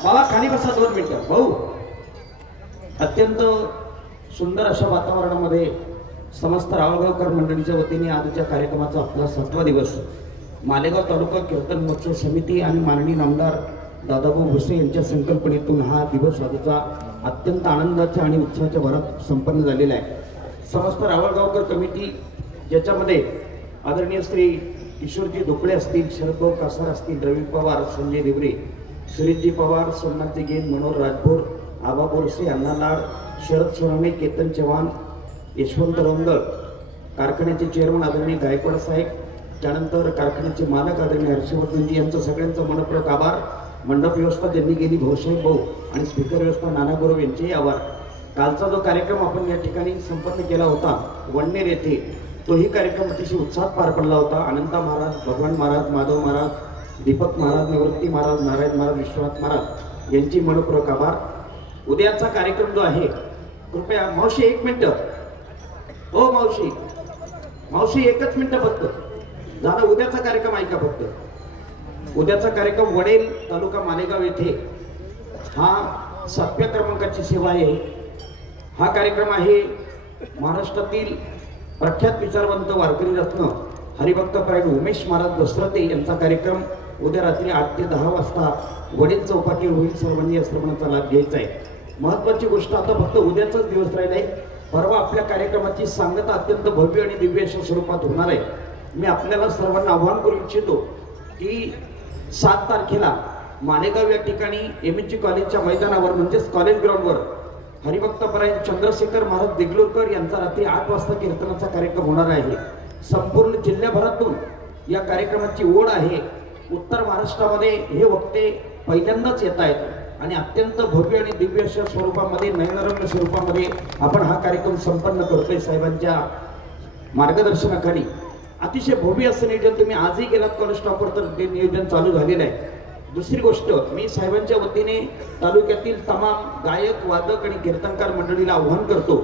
मला खाली बसा 2 मिनिटं भाऊ. अत्यंत सुंदर अशा वातावरणामध्ये समस्त रावळगावकर मंडळीच्या वतीने आजच्या कार्यक्रमाचा आपला 7वा दिवस मालेगाव तालुका कीर्तन महोत्सव समिती आणि माननीय नामदार दादाभाऊ भुसे यांच्या संकल्पनेतून हा दिवस आजचा अत्यंत आनंदाच्या आणि उत्साहाच्या भरात संपन्न झालेला आहे. समस्त रावळगावकर कमिटी ज्याच्यामध्ये आदरणीय श्री किशोरजी धोकळे असतील, शरदभाऊ कासार असतील, रवी पवार, संजय देवरे, सुरेशजी पवार, सोमनाथजी गेन, मनोहर राजभोर, आबा बोरसे, अण्णा लाड, शरद सोनाने, केतन चव्हाण, यशवंत रौंदळ, कारखान्याचे चेअरमन आदरणीय गायकवाड साहेब, त्यानंतर कारखान्याचे मालक आदरणीय हर्षवर्धनजी यांचं सगळ्यांचं मनपूर्वक आभार. मंडप व्यवस्था ज्यांनी केली भाऊसाहेब भाऊ आणि स्पीकर व्यवस्था नाना गुरव यांचेही आभार. कालचा जो कार्यक्रम आपण या ठिकाणी संपन्न केला होता वडनेर येथे, तोही कार्यक्रम अतिशय उत्साहात पार पडला होता. अनंता महाराज, भगवान महाराज, माधव महाराज, दीपक महाराज, निवृत्ती महाराज, नारायण महाराज, विश्वनाथ महाराज यांची मनपूर्वक आभार. उद्याचा कार्यक्रम जो आहे, कृपया मावशी 1 मिनिट. हो मावशी, मावशी 1च मिनिट फक्त झाला. उद्याचा कार्यक्रम ऐका फक्त. उद्याचा कार्यक्रम वडेल तालुका मालेगाव येथे हा 7व्या क्रमांकाची सेवा आहे. हा कार्यक्रम आहे महाराष्ट्रातील प्रख्यात विचारवंत वारकरी रत्न हरिभक्त परायण उमेश महाराज दसरथे यांचा कार्यक्रम उद्या रात्री 8 ते 10 वाजता वडील चौपाटीवर होईल. सर्वांनी या श्रवणाचा लाभ घ्यायचा आहे. महत्वाची गोष्ट आता फक्त उद्याचाच दिवस राहिला आहे. परवा आपल्या कार्यक्रमाची सांगता अत्यंत भव्य आणि दिव्य अशा स्वरूपात होणार आहे. मी आपल्याला सर्वांना आवाहन करू इच्छितो की 7 तारखेला मालेगाव या ठिकाणी MSG कॉलेजच्या मैदानावर म्हणजेच कॉलेज ग्राउंडवर हरिभक्त परायण चंद्रशेखर महाराज देगलूरकर यांचा रात्री 8 वाजता कीर्तनाचा कार्यक्रम होणार आहे. संपूर्ण जिल्ह्याभरातून या कार्यक्रमाची ओढ आहे. उत्तर महाराष्ट्रामध्ये हे वक्ते पहिल्यांदाच येत आहेत आणि अत्यंत भव्य आणि दिव्य अशा स्वरूपामध्ये, नयनरम्य स्वरूपामध्ये आपण हा कार्यक्रम संपन्न करतोय. साहेबांच्या मार्गदर्शनाखाली अतिशय भव्य असं नियोजन, तुम्ही आजही गेलात कॉलेज टॉपवर तर ते नियोजन चालू झालेलं आहे. दुसरी गोष्ट, मी साहेबांच्या वतीने तालुक्यातील तमाम गायक, वादक आणि कीर्तनकार मंडळीला आव्हान करतो,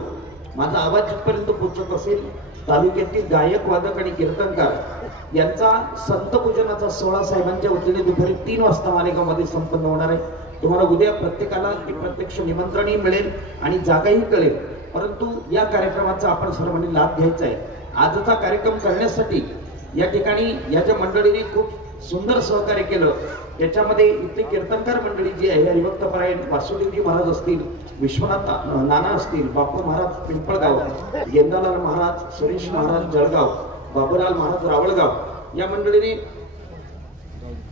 माझा आवाज जिथपर्यंत पोहोचत असेल, तालुक्यातील गायक, वादक आणि कीर्तनकार यांचा संत पूजनाचा सोहळा साहेबांच्या वतीने दुपारी 3 वाजता मालेगावमध्ये संपन्न होणार आहे. तुम्हाला उद्या प्रत्येकाला प्रत्यक्ष निमंत्रणही मिळेल आणि जागाही कळेल. परंतु या कार्यक्रमाचा आपण सर्वांनी लाभ घ्यायचा आहे. आजचा कार्यक्रम करण्यासाठी या ठिकाणी या ज्या मंडळीने खूप सुंदर सहकार्य केलं, त्याच्यामध्ये इथली कीर्तनकार मंडळी जी आहे, हरिभक्त परायण वासुदेवजी महाराज असतील, विश्वनाथ नाना असतील, बापू महाराज पिंपळगाव, गेंदालाल महाराज, सुरेश महाराज जळगाव, बाबूलाल महाराज रावळगाव या मंडळीने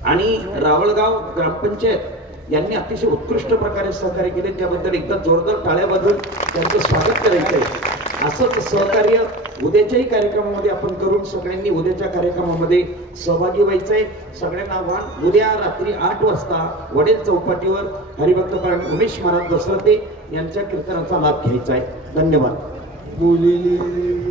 आणि रावळगाव ग्रामपंचायत यांनी अतिशय उत्कृष्ट प्रकारे सहकार्य केले. त्याबद्दल एकदा जोरदार टाळ्या वाजवून त्यांचं स्वागत करायचं आहे. असंच सहकार्य उद्याच्याही कार्यक्रमामध्ये आपण करून सगळ्यांनी उद्याच्या कार्यक्रमामध्ये सहभागी व्हायचंय. सगळ्यांना आव्हान, उद्या रात्री 8 वाजता वडेल चौपाटीवर हरिभक्त परायण उमेश महाराज दसरथे यांच्या कीर्तनाचा लाभ घ्यायचा आहे. धन्यवाद. बोलिले